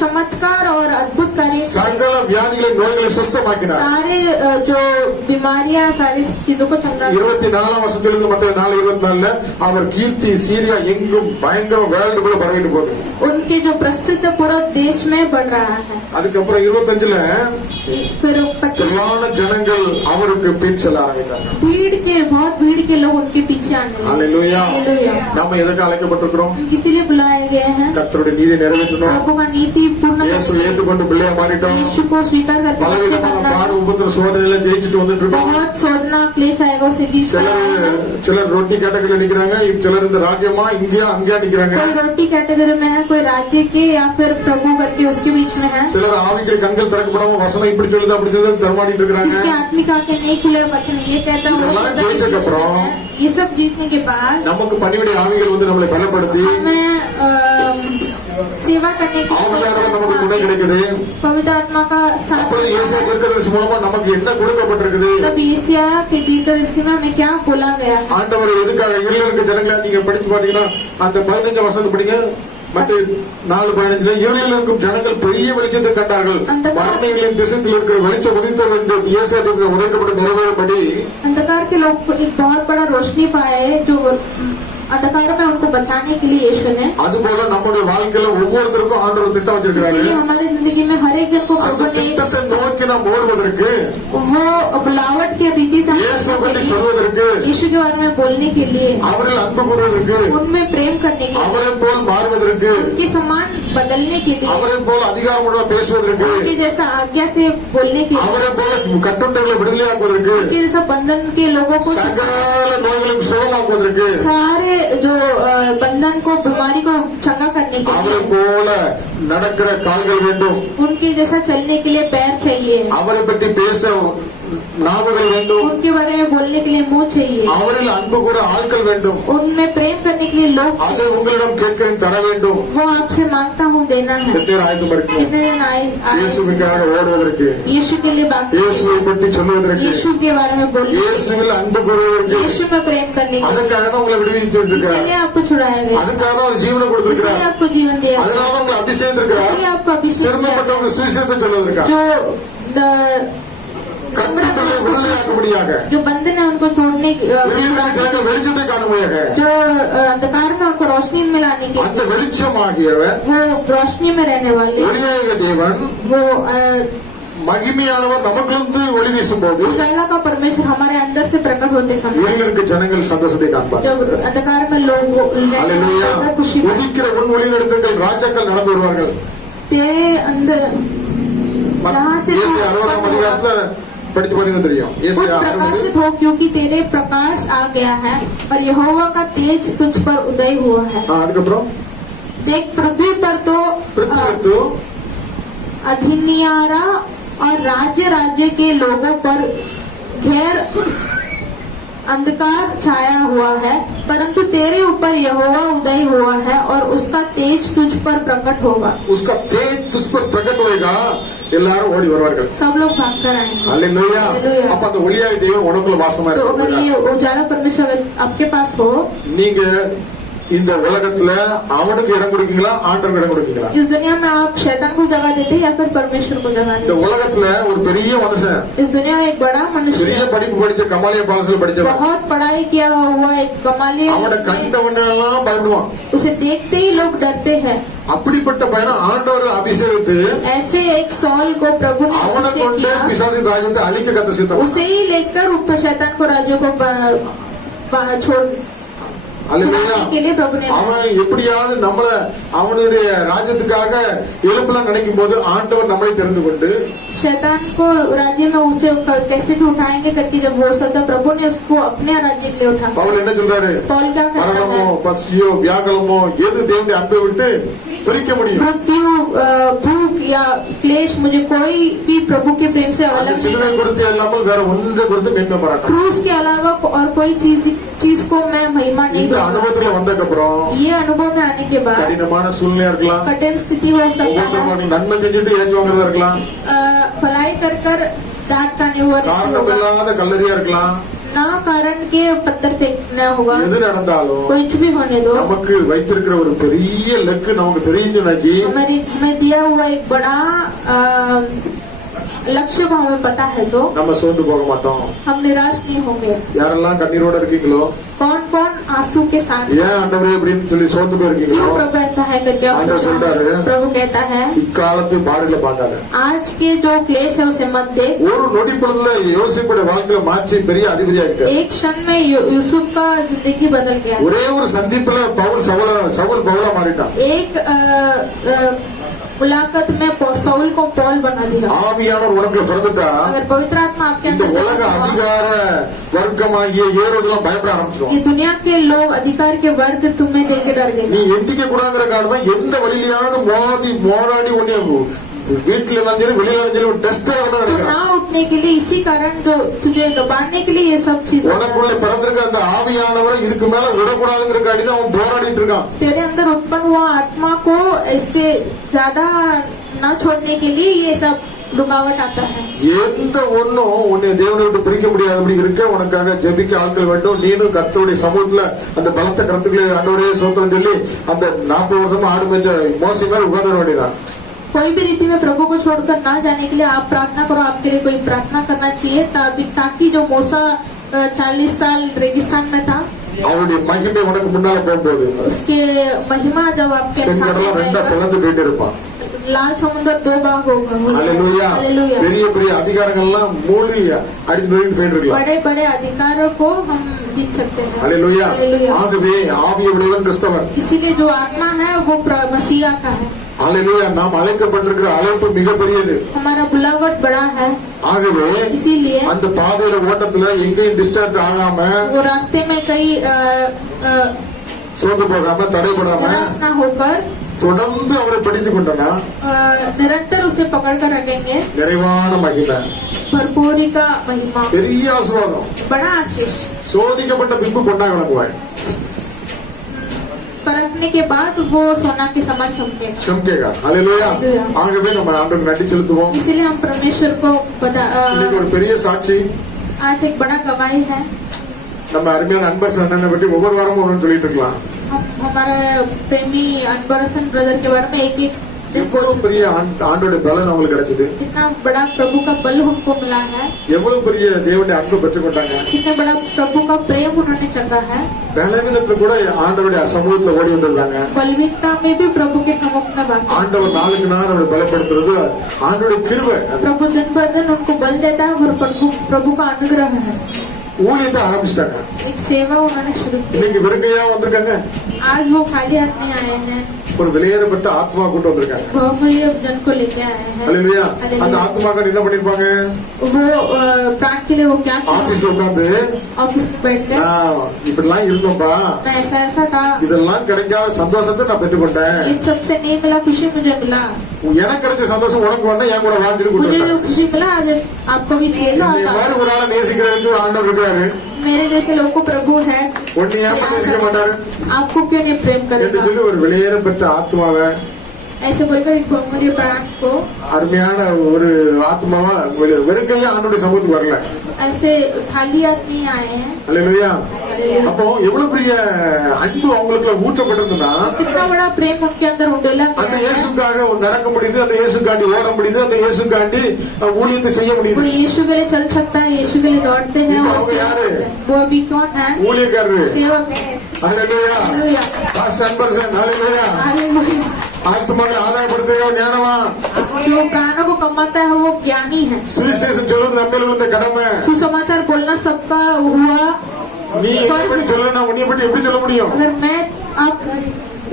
चमत्कार और अद्भुत कार्य சகல வியாதிகளை நோய்களை சுத்தமாக்கினார். सारे जो बीमारियां सारी चीजों को चंगा 24ஆம் வசனத்திலிருந்து மத்தேயு 4:24 அவர் கீர்த்தி சீரியா எங்கும் பயங்கர வேர்ல்டு கூட பரவிட்டு போகுது. उनके जो प्रसिद्ध पूरा देश में बढ़ रहा है. அதுக்கப்புறம் 25ல फिर 25 திரளான ஜனங்கள் அவருக்கு பின் செல்ல ஆரம்பித்தார்கள். बहुत भीड़ के लोग उनके पीछे आने लगे. ஹalleluya. हालेलुया. நாம எதற்கு அழைக்கப்பட்டிருக்கிறோம்? हम इसीलिए बुलाए गए हैं கர்த்தருடைய நீதி நிறைவேற்றணும். प्रभु का नीति पूर्ण இயேசு ஏற்றுக்கொண்டு பிள்ளையா மாறிட்டோம். यीशु को स्वीकार करके बच्चे பலவிதமான बनना. பாடு உபத்திர சோதனையில ஜெயிச்சுட்டு வந்துட்டு இருக்கோம். बहुत शोधना क्लेश आएगा उसे जीत कर आना है. சிலர் ரொட்டி கேட்டகரியில நிக்கிறாங்க, சிலர் இந்த ராஜ்யமா இங்கேயா அங்கேயா நிக்கிறாங்க. कोई रोटी कैटेगरी में है, कोई राज्य के या फिर प्रभु करके उसके बीच में है. சிலர் ஆவிக்கு கண்கள் திறக்கப்படாம வசனம் இப்படி சொல்லுது அப்படி சொல்லுது தர்மாடிட்டு இருக்காங்க. जिसके आत्मिक आंखें नहीं खुले वचन ये कहता है वो இதெல்லாம் कहता है, ஜெயிச்சதுக்கு அப்புறம் ये सब जीतने के बाद நமக்கு பணிவிடை ஆவிகள் வந்து நம்மளை பலப்படுத்தி हमें सेवा करने की ஆவியானவர் நமக்கு துணை கிடைக்குது. पवित्र आत्मा का साथ அப்பொழுது ஏசாயா தீர்க்கதரிசி மூலமா நமக்கு என்ன கொடுக்கப்பட்டிருக்குது? तब यशाया के दीर्घदर्शी में हमें क्या बोला गया. ஆண்டவர் எதுக்காக இருளில் இருக்க ஜனங்களை நீங்க படிச்சு பாத்தீங்கன்னா அந்த 15 வசனத்தை படிங்க. மத்தேயு 4:15 இருளில் இருக்கும் ஜனங்கள் பெரிய வெளிச்சத்தை கண்டார்கள். மரணங்களின் திசையில் இருக்கிற வெளிச்சம் உதித்தது என்று ஏசாயா தீர்க்கதரிசி உரைக்கப்பட்டு நிறைவேறும்படி अंधकार के लोग को एक बहुत बड़ा रोशनी पाए जो अंधकार में उनको बचाने के लिए यीशु ने. அதுபோல நம்முடைய வாழ்க்கையில ஒவ்வொருத்தருக்கும் ஆண்டவர் திட்டம் வச்சிருக்கிறாரு. इसलिए हमारी जिंदगी में हर एक जन को அந்த प्रभु ने திட்டத்தை நோக்கி நாம் ஓடுவதற்கு वो बुलावट के रीति से இயேசு பற்றி சொல்வதற்கு यीशु के बारे में बोलने के लिए அவரில் அன்பு கூறுவதற்கு उनमें प्रेम करने के लिए அவரை போல் மாறுவதற்கு उनके समान बदलने के लिए அவரை போல் அதிகாரமுள்ள பேசுவதற்கு उनके जैसा आज्ञा से बोलने के लिए அவரை போல கட்டுண்டங்களை விடுதலையாக்குவதற்கு उनके जैसा बंधन के लोगों को சகல நோய்களையும் சுகமாக்குவதற்கு सारे जो बंधन को बीमारी को चंगा करने के அவரை लिए போல நடக்கிற கால்கள் வேண்டும். उनके जैसा चलने के लिए पैर चाहिए. அவரை பற்றி பேச நாவுகள் வேண்டும். उनके बारे में बोलने के लिए मुंह चाहिए. அவரில் அன்பு கூட ஆட்கள் வேண்டும். उनमें प्रेम करने के लिए लोग அதை உங்களிடம் கேட்கிறேன் தர வேண்டும். वो आपसे मांगता हूँ देना है. எத்தனை ஆயுதம் இருக்கு कितने दिन आए இயேசுவுக்காக ஓடுவதற்கு, यीशु के लिए बाकी இயேசுவை பற்றி சொல்வதற்கு, यीशु के बारे में बोलने இயேசுவில் அன்பு கூறுவதற்கு, यीशु में प्रेम करने के लिए. அதுக்காக தான் உங்களை விடுவிச்சு வச்சிருக்கிறார். इसलिए आपको छुड़ाया गया. அதுக்காக தான் அவர் ஜீவனை इसलिए கொடுத்திருக்கிறார். आपको जीवन दिया. அதனால தான் உங்களை அபிஷேகத்திருக்கிறார். इसलिए आपको अभिषेक किया. சிறுமைப்பட்டவங்க சுவிசேஷத்தை சொல்வதற்காக, जो கட்டுண்டங்களை விடுதலையாக்கும்படியாக, जो बंधन है उनको तोड़ने की இருளில் வெளிச்சத்தை காணும்படியாக, जो अंधकार में उनको रोशनी में लाने की அந்த வெளிச்சமாகியவர் वो रोशनी में रहने वाले ஒளியாக தேவன் वो மகிமையானவர் நமக்கு ஒளி வீசும் போது उजाला का परमेश्वर हमारे अंदर से प्रकट होते समय இருளில் இருக்க ஜனங்கள் சந்தோஷத்தை காண்பார். जब अंधकार में लोग அல்லேலூயா. खुशी पाए. உதிக்கிற உன் ஒளிநடத்துங்கள் ராஜாக்கள் நடந்து வருவார்கள். तेरे अंदर यहाँ से ஏசாயா 60ஆம் அதிகாரத்துல படிச்சு பாத்தீங்கன்னா தெரியும். उठ ஏசாயா 60 प्रकाशित हो क्योंकि तेरे प्रकाश आ गया है और यहोवा का तेज तुझ पर उदय हुआ है. அதுக்கப்புறம் देख पृथ्वी पर तो பிரித்து अधिनियारा और राज्य राज्य के लोगों पर घेर अंधकार छाया हुआ है परंतु तेरे ऊपर यहोवा उदय हुआ है और उसका तेज तुझ पर प्रकट होगा. उसका तेज तुझ पर प्रकट होएगा. எல்லாரும் ஓடி வருவார்கள். सब लोग भाग कर आएंगे. அல்லேலூயா. हालेलुया. அப்ப அந்த ஒளியாய் தேவன் உனக்குள்ள வாசமா तो अगर இருக்கிறார். ये उजाला परमेश्वर आपके पास हो, நீங்க இந்த உலகத்துல அவனுக்கு இடம் கொடுக்கீங்களா ஆண்டவருக்கு இடம் கொடுக்கீங்களா? इस दुनिया में आप शैतान को जगह देते या फिर परमेश्वर को जगह இந்த देते? உலகத்துல ஒரு பெரிய மனுஷன், इस दुनिया में एक बड़ा பெரிய मनुष्य படிப்பு படிச்ச கமாலியா பாலசில் படிச்சவன், बहुत पढ़ाई किया हुआ एक அவனை कमालिया கண்டவனெல்லாம் பயப்படுவான். उसे देखते ही लोग डरते हैं. அப்படிப்பட்ட பையனை ஆண்டவர் அபிஷேகித்து ऐसे एक सॉल को प्रभु ने அவனை अभिषेक கொண்டு किया. பிசாசின் ராஜ்யத்தை அழிக்க கத்த சித்தம். उसे ही लेकर ऊपर शैतान को राज्यों को छोड़ அல்லேலூயா. छुड़ाने के लिए प्रभु ने அவன் எப்படியாவது நம்மள அவனுடைய ராஜ்யத்துக்காக எழுப்பலாம் நினைக்கும் போது ஆண்டவர் நம்மளை தெரிந்து கொண்டு शैतान को राज्य में उसे कैसे भी उठाएंगे करके जब वो सोचा प्रभु ने उसको अपने राज्य के लिए उठा. பவுல் என்ன சொல்றாரு? पौल क्या कहता மரணமோ है? பசியோ வியாகுலமோ எது தேவனுடைய அன்பை விட்டு பிரிக்க முடியும்? मृत्यु भूख या क्लेश मुझे कोई भी प्रभु के प्रेम से அந்த अलग नहीं சிலுவை कर கொடுத்து இல்லாமல் வேற ஒன்றை கொடுத்து மேன்மை பாராட்டான். क्रूस के अलावा और कोई चीज को मैं महिमा नहीं இந்த दूंगा. அனுபவத்துல வந்ததுக்கு அப்புறம் ये अनुभव में आने के बाद கடினமான சூழ்நிலையா இருக்கலாம், कठिन स्थिति हो सकता है, ஒவ்வொருத்தரும் நன்மை செஞ்சுட்டு ஏற்றி வாங்குறதா இருக்கலாம், भलाई कर कर डांट खाने हुआ காரணம் இல்லாத கல்லறியா இருக்கலாம், ना कारण के पत्थर फेंकना होगा, எது நடந்தாலும் कुछ भी होने दो। நமக்கு வைத்திருக்கிற ஒரு பெரிய லக்கு நமக்கு தெரிஞ்சுனாக்கி हमें दिया हुआ एक बड़ा लक्ष्य को हमें पता है तो நம்ம சோர்ந்து போக மாட்டோம்। हम निराश नहीं होंगे। யாரெல்லாம் கண்ணீரோட இருக்கீங்களோ, कौन कौन आंसू के साथ ஏன் ஆண்டவரே அப்படின்னு சொல்லி சோர்ந்து क्यों போயிருக்கீங்களோ, प्रभु ऐसा है करके आप आंदर सोच रहे हैं? சொல்றாரு, प्रभु कहता है இக்காலத்து பாடுகளை பார்க்காத। आज के जो क्लेश है उसे मत देख। ஒரு நொடி பொழுதுல யோசிப்புடைய வாழ்க்கையில மாற்றி பெரிய அதிபதியாகிட்டார்। एक क्षण में यूसुफ का जिंदगी बदल गया। ஒரே ஒரு சந்திப்புல சவுல் பவுலா மாறிட்டான்। एक मुलाकात में साउल को पौल बना दिया। ஆவியானவர் உனக்குள்ள பிறந்துட்டா अगर पवित्र आत्मा आपके இந்த अंदर உலக जन्मा हुआ, அதிகார வர்க்கமாகிய ஏறுதெல்லாம் பயப்பட ஆரம்பிச்சிடும்। ये दुनिया के लोग अधिकार के वर्ग तुम्हें देख के डर நீ गए। எந்திக்க கூடாங்கிற காரணம் எந்த வழியிலாவது மோராடி உன்னை வீட்டுல இருந்தாலும் சரி வெளியில இருந்தாலும் சரி டெஸ்ட் ஆகணும் तो நினைக்கிறேன்। ना उठने के लिए इसी कारण जो तुझे दबाने के लिए ये सब चीज உனக்குள்ள பிறந்திருக்க அந்த ஆவியானவரை இதுக்கு மேல விடக்கூடாதுங்கிற காட்டி தான் அவன் போராடிட்டு இருக்கான்। तेरे अंदर उत्पन्न हुआ आत्मा को इससे ज्यादा न छोड़ने के लिए ये सब रुकावट आता है। எந்த ஒண்ணும் உன்னை தேவனை விட்டு பிரிக்க முடியாதபடி இருக்க உனக்காக ஜெபிக்க ஆட்கள் வேண்டும்। நீனும் கர்த்தருடைய சமூகத்துல அந்த பலத்த கருத்துக்களை ஆண்டவரே சோத்திரம் சொல்லி அந்த 40 வருஷமா ஆடு மேய்ச்ச மோசே மேல உட்கார்ந்து வேண்டியதான்। कोई भी रीति में प्रभु को छोड़कर ना जाने के लिए आप प्रार्थना करो। आपके लिए कोई प्रार्थना करना चाहिए ताकि जो मूसा 40 साल रेगिस्तान में था, அவருடைய மகிமை உனக்கு முன்னால போகும்போது उसके महिमा जब आपके செங்கடலாம் ரெண்டா सामने பிளந்து போயிட்டு இருப்பான்। लाल समुद्र 2 भाग होगा। அல்லேலூயா। हालेलुया। பெரிய பெரிய அதிகாரங்கள்லாம் மூழ்கி அடித்து நோக்கிட்டு போயிட்டு இருக்கலாம்। बड़े बड़े अधिकारों को हम जीत सकते हैं। அல்லேலூயா। हालेलुया। ஆகவே ஆவியை உடையவன் கிறிஸ்தவன்। इसीलिए जो आत्मा है वो मसीहा का है। அல்லேலூயா। நாம் அழைக்கப்பட்டிருக்கிற அழைப்பு மிகப்பெரியது। हमारा बुलावट बड़ा है। ஆகவே इसीलिए அந்த பாதையில ஓட்டத்துல எங்கேயும் டிஸ்டர்ப் ஆகாம वो रास्ते में कहीं சோர்ந்து போகாம தடைபடாம निराश न होकर தொடர்ந்து அவரை படித்துக் கொண்டனா निरंतर उसे पकड़ कर रखेंगे। நிறைவான மகிமை, भरपूरी का महिमा, பெரிய ஆசீர்வாதம்। बड़ा आशीष। சோதிக்கப்பட்ட பின்பு பொன்னா விளங்குவாய்। परखने के बाद वो सोना के समान चमकेगा। சம்கேகா। அல்லேலூயா। அல்லேலூயா। ஆகவே நம்ம ஆண்டவருக்கு நன்றி செலுத்துவோம்। इसीलिए हम परमेश्वर को இன்னைக்கு ஒரு பெரிய சாட்சி, आज एक बड़ा गवाही है। நம்ம அருமையான அன்பர் அண்ணனை பற்றி ஒவ்வொரு வாரமும் ஒன்று சொல்லிட்டு இருக்கலாம்। हम हमारे प्रेमी अनबरसन ब्रदर के बारे में एक दिन எவ்வளவு பெரிய ஆண்டோட பலன் அவங்களுக்கு கிடைச்சது, कितना बड़ा प्रभु का बल हमको मिला है, எவ்வளவு பெரிய தேவனுடைய அன்பை பெற்றுக்கொண்டாங்க। कितना बड़ा प्रभु का प्रेम उन्होंने चढ़ा है। பலவீனத்துல கூட ஆண்டவருடைய சமூகத்துல ஓடி வந்திருந்தாங்க। बलवीनता में भी प्रभु के सम्मुख में बात। ஆண்டவர் நாளுக்கு நாள் அவரை பலப்படுத்துறது ஆண்டவருடைய கிருபை। प्रभु दिन ब दिन उनको बल देता है और प्रभु का अनुग्रह है। ஊழியத்தை ஆரம்பிச்சிட்டாங்க। एक सेवा उन्होंने शुरू की। இன்னைக்கு வெறுங்கையா வந்திருக்காங்க। आज वो खाली हाथ नहीं आए हैं, ஒரு வெளியேறப்பட்ட ஆத்மா கூட்டு வந்திருக்காங்க। बहुमूल्य जन को लेके आए हैं। அல்லேலூயா। हालेलुया। அந்த ஆத்மாக்கள் என்ன பண்ணிருப்பாங்க, वो प्राण के लिए वो क्या किया? ஆபீஸ்ல உட்கார்ந்து ऑफिस में बैठ कर இப்படிலாம் இருந்தோம்பா, मैं ऐसा था, இதெல்லாம் கிடைக்காத சந்தோஷத்தை நான் பெற்றுக்கொண்டேன்। इस सबसे नहीं मिला खुशी मुझे मिला। எனக்கு கிடைச்ச சந்தோஷம் உனக்கு வேணா என் கூட வாழ்ந்துட்டு मुझे जो கொடுத்தாங்க। खुशी मिला आज आपको भी चाहिए तो இந்த आप மாதிரி ஒரு ஆளை நேசிக்கிறதுக்கு ஆண்டவர் இருக்காரு। मेरे जैसे लोगों को प्रभु है, ஒன்னு ஏன் நேசிக்க மாட்டாரு आपको क्यों नहीं प्रेम என்று करेगा? சொல்லி ஒரு வெளியேறப்பட்ட ஆத்மாவை, ऐसे बोलकर एक बहुमूल्य प्राण को, அருமையான ஒரு ஆத்மாவா வெறுங்கையா ஆண்டோடைய சமூகத்துக்கு வரல। ऐसे खाली हाथ नहीं आए हैं। அல்லேலூயா। हालेलुया। அப்போ எவ்வளவு பெரிய அன்பு அவங்களுக்கு ஊற்றப்பட்டிருந்ததுன்னா, कितना बड़ा प्रेम उनके अंदर उडेला அந்த गया है। இயேசுக்காக நடக்க முடியுது, அந்த இயேசுக்காண்டி ஓட முடியுது, அந்த இயேசுக்காண்டி ஊழியத்தை செய்ய वो முடியுது। यीशु के लिए चल सकता है, यीशु के लिए दौड़ते हैं இப்போ और அவங்க யாரு? वो अभी कौन है? ஊழியக்காரரு। सेवक है। அல்லேலூயா। हालेलुया। பாஸ்டர் அன்பர்சன்। அல்லேலூயா। हालेलुया। ஆத்மாக்களை ஆதாயப்படுத்துகிற ஞானமா, जो प्राणों को कमाता है वो ज्ञानी है। சுவிசேஷம் சொல்றது நம்ம மேல விழுந்த கடமை। सुसमाचार बोलना सबका हुआ। நீ எப்படி சொல்லணும், உன்னை பற்றி எப்படி சொல்ல முடியும்? अगर मैं आप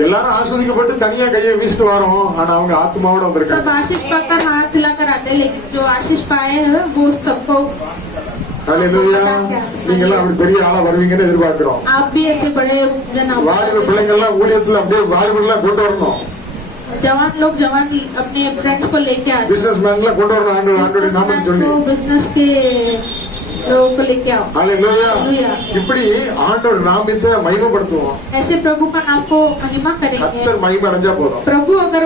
எல்லாரும் ஆஸ்வதிக்கப்பட்டு தனியா கையை வீசிட்டு வரோம், ஆனா அவங்க ஆத்மாவோட सब வந்திருக்காங்க। आशीष पाकर हाथ हिलाकर आते हैं, लेकिन जो आशीष पाए हैं वो सबको। அல்லேலூயா। நீங்க எல்லாம் அப்படி பெரிய ஆளா வருவீங்கன்னு எதிர்பார்க்கிறோம்। आप भी ऐसे बड़े जन வாலிப பிள்ளைங்க எல்லாம் ஊழியத்துல அப்படியே வாலிபெல்லாம் கொண்டு வரணும்। जवान लोग जवान अपने फ्रेंड्स को लेके आते பிசினஸ் மேன் எல்லாம் கொண்டு வரணும் ஆண்டோட நாமம் சொல்லி। हैं, बिजनेस के लोगों को लेके आओ। அல்லேலூயா। हालेलुया। இப்படி ஆண்டோட நாமத்தை மகிமைப்படுத்துவோம்। ऐसे प्रभु का नाम को महिमा करेंगे। கர்த்தர் மகிமை அடைஞ்சா போதும்। प्रभु अगर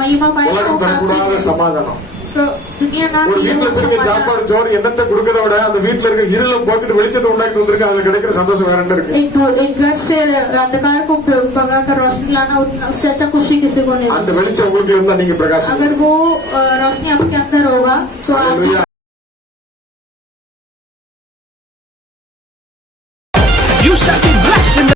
महिमा पाए तो உலகம் தரக்கூடாத काफी है। சமாதானம், So, दुनिया ना ஒரு दिए வீட்டுல हुए திரும்பி समाचार- சாப்பாடு சோறு எண்ணத்தை கொடுக்கறத விட அந்த வீட்டுல இருக்க இருள போக்கிட்டு வெளிச்சத்தை உண்டாக்கி வந்திருக்கு அதுல கிடைக்கிற சந்தோஷம் வேற என்ன இருக்கு एक घर से अंधकार को भगाकर रोशनी लाना उससे अच्छा खुशी किसी को नहीं அந்த मिलती। வெளிச்சம் உங்களுக்கு இருந்தா நீங்க பிரகாசம் अगर वो रोशनी आपके अंदर होगा तो आप Hallelujah. You shall be